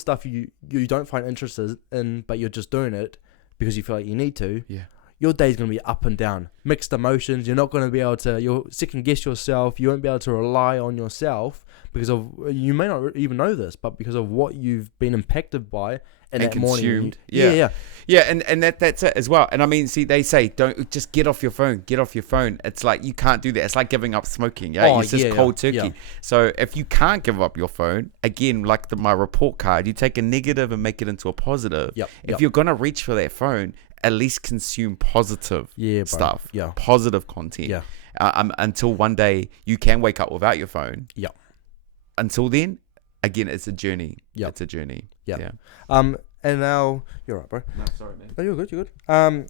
stuff you don't find interested in, but you're just doing it because you feel like you need to. Yeah. Your day's going to be up and down, mixed emotions. You're not going to be able to, you'll second guess yourself. You won't be able to rely on yourself because of, you may not even know this, but because of what you've been impacted by in that morning. Yeah, and that's it as well. And I mean, see, they say, don't just get off your phone. It's like, you can't do that. It's like giving up smoking. Yeah, it's just cold turkey. Yeah. So if you can't give up your phone, again, like my report card, you take a negative and make it into a positive. If you're going to reach for that phone, at least consume positive stuff, positive content. Until one day you can wake up without your phone. Until then, again, it's a journey. It's a journey. And now you're right, bro. No, sorry, man. No, you're good. I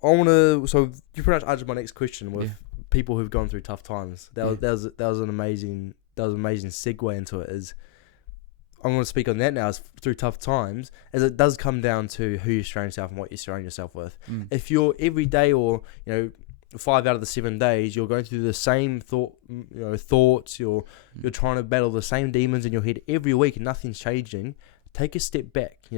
want to. So you pretty much answered my next question with people who've gone through tough times. That was an amazing segue into it. Is I'm going to speak on that now, is through tough times, as it does come down to who you surround yourself and what you surround yourself with. If you're every day, or 5 out of the 7 days, you're going through the same thoughts, you're trying to battle the same demons in your head every week and nothing's changing, take a step back.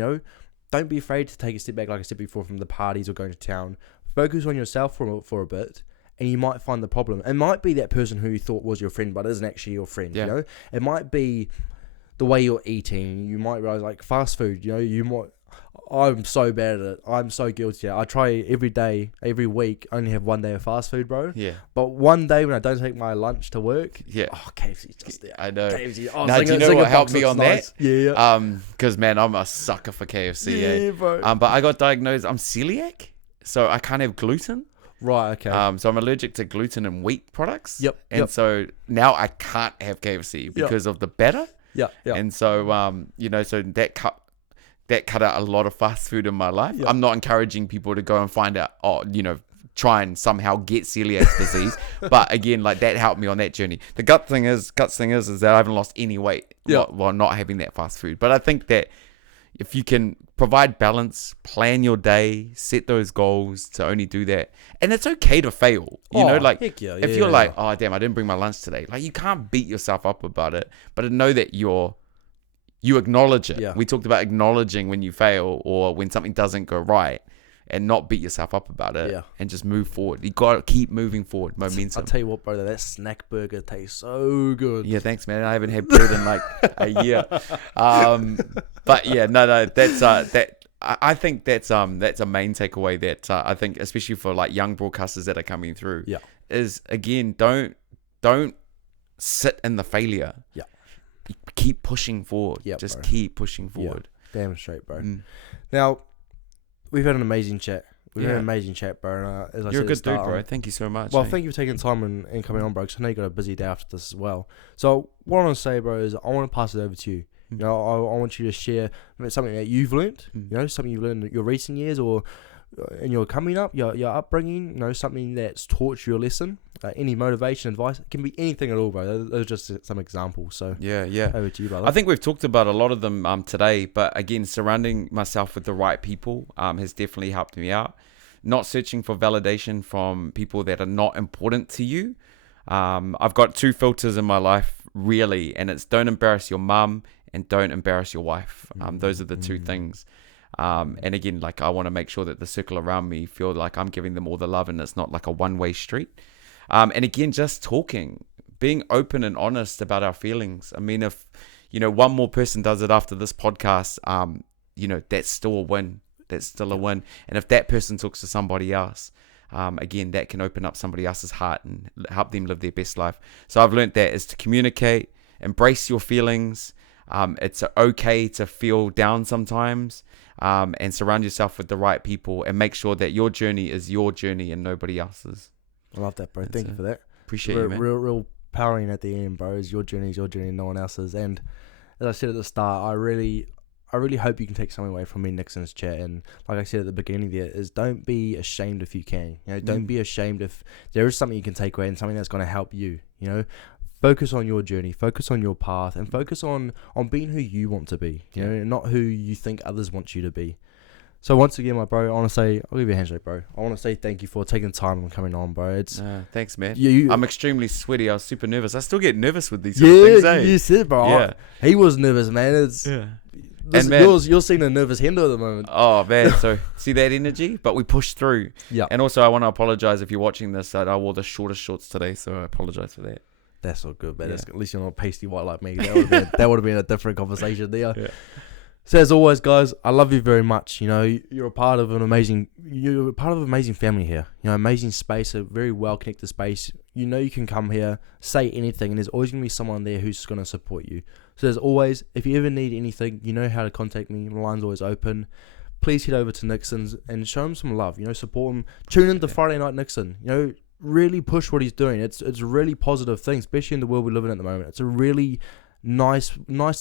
Don't be afraid to take a step back, like I said before, from the parties or going to town. Focus on yourself for a bit, and you might find the problem. It might be that person who you thought was your friend but isn't actually your friend. It might be the way you're eating. You might realize, like, fast food, I'm so bad at it. I'm so guilty. I try every day, every week, only have 1 day of fast food, bro. But one day when I don't take my lunch to work, KFC's just there. I know. KFC. Now, do you know what helped me on nice. that? Because, man, I'm a sucker for KFC. Bro. But I got diagnosed, I'm celiac, so I can't have gluten. Right, okay. So I'm allergic to gluten and wheat products. So now I can't have KFC because of the batter. And so, so that cut out a lot of fast food in my life. I'm not encouraging people to go and find out, try and somehow get celiac disease. But again, like, that helped me on that journey. The guts thing is that I haven't lost any weight while not having that fast food. But I think that if you can provide balance, plan your day, set those goals to only do that. And it's okay to fail. If you're like, oh, damn, I didn't bring my lunch today. Like, you can't beat yourself up about it. But to know that you acknowledge it. We talked about acknowledging when you fail or when something doesn't go right, and not beat yourself up about it and just move forward. You got to keep moving forward. Momentum. I'll tell you what, bro, that snack burger tastes so good. Yeah, thanks, man. I haven't had bread in like a year. But yeah, no, that's I think that's a main takeaway that I think, especially for like young broadcasters that are coming through, is, again, don't sit in the failure. Keep pushing forward. Just keep pushing forward. Damn straight, bro. Now, we've had an amazing chat. Bro. And, as I You're said a good dude, bro. Thank you so much. Well, thank you for taking time and coming on, bro, because I know you got a busy day after this as well. So what I want to say, bro, is I want to pass it over to you. I want you to share something that you've learned, something you've learned in your recent years or in your coming up, your upbringing, something that's taught you a lesson, any motivation, advice. It can be anything at all, bro. Those are just some examples. So over to you, brother. I think we've talked about a lot of them today, but again, surrounding myself with the right people has definitely helped me out. Not searching for validation from people that are not important to you. I've got 2 filters in my life, really, and it's don't embarrass your mum and don't embarrass your wife. Those are the 2 things. And again, like, I want to make sure that the circle around me feel like I'm giving them all the love and it's not like a one-way street. And again, just talking, being open and honest about our feelings. I mean, if, one more person does it after this podcast, that's still a win. That's still a win. And if that person talks to somebody else, again, that can open up somebody else's heart and help them live their best life. So I've learned that is to communicate, embrace your feelings. It's okay to feel down sometimes, and surround yourself with the right people and make sure that your journey is your journey and nobody else's. I love that, bro. Thank you for that. Appreciate you, man. Real powering at the end, bro. Is your journey, and no one else's. And as I said at the start, I really hope you can take something away from me, Nickson's chat. And like I said at the beginning there, is don't be ashamed if you can. Don't be ashamed if there is something you can take away and something that's going to help you. Focus on your journey, focus on your path, and focus on being who you want to be. Not who you think others want you to be. So once again, my bro, I want to say, I'll give you a handshake, bro. I want to say thank you for taking time and coming on, bro. It's thanks, man. You, I'm extremely sweaty. I was super nervous. I still get nervous with these sort of things, eh? You said, bro. Yeah. He was nervous, man. And man, you're seeing a nervous Hendo at the moment. Oh, man. So, see that energy? But we pushed through. Yeah. And also, I want to apologize if you're watching this that I wore the shortest shorts today, so I apologize for that. That's all good, man. Yeah. At least you're not pasty white like me. That would have been a different conversation there. Yeah. So as always, guys, I love you very much. You know, you're a part of an amazing family here. You know, amazing space, a very well connected space. You know, you can come here, say anything, and there's always gonna be someone there who's gonna support you. So as always, if you ever need anything, you know how to contact me. My line's always open. Please head over to Nickson's and show him some love. You know, support him. Tune in to Friday Night Nickson. You know, really push what he's doing. It's a really positive thing, especially in the world we live in at the moment. It's a really nice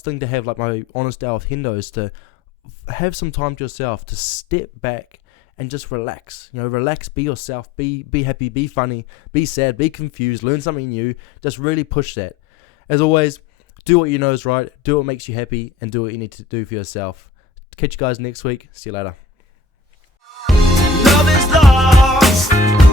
thing to have, like my honest hour with Hendo, is to have some time to yourself, to step back and just relax. You know, relax, be yourself, be happy, be funny, be sad, be confused, learn something new. Just really push that. As always, do what you know is right, do what makes you happy, and do what you need to do for yourself. Catch you guys next week. See you later. Love is lost.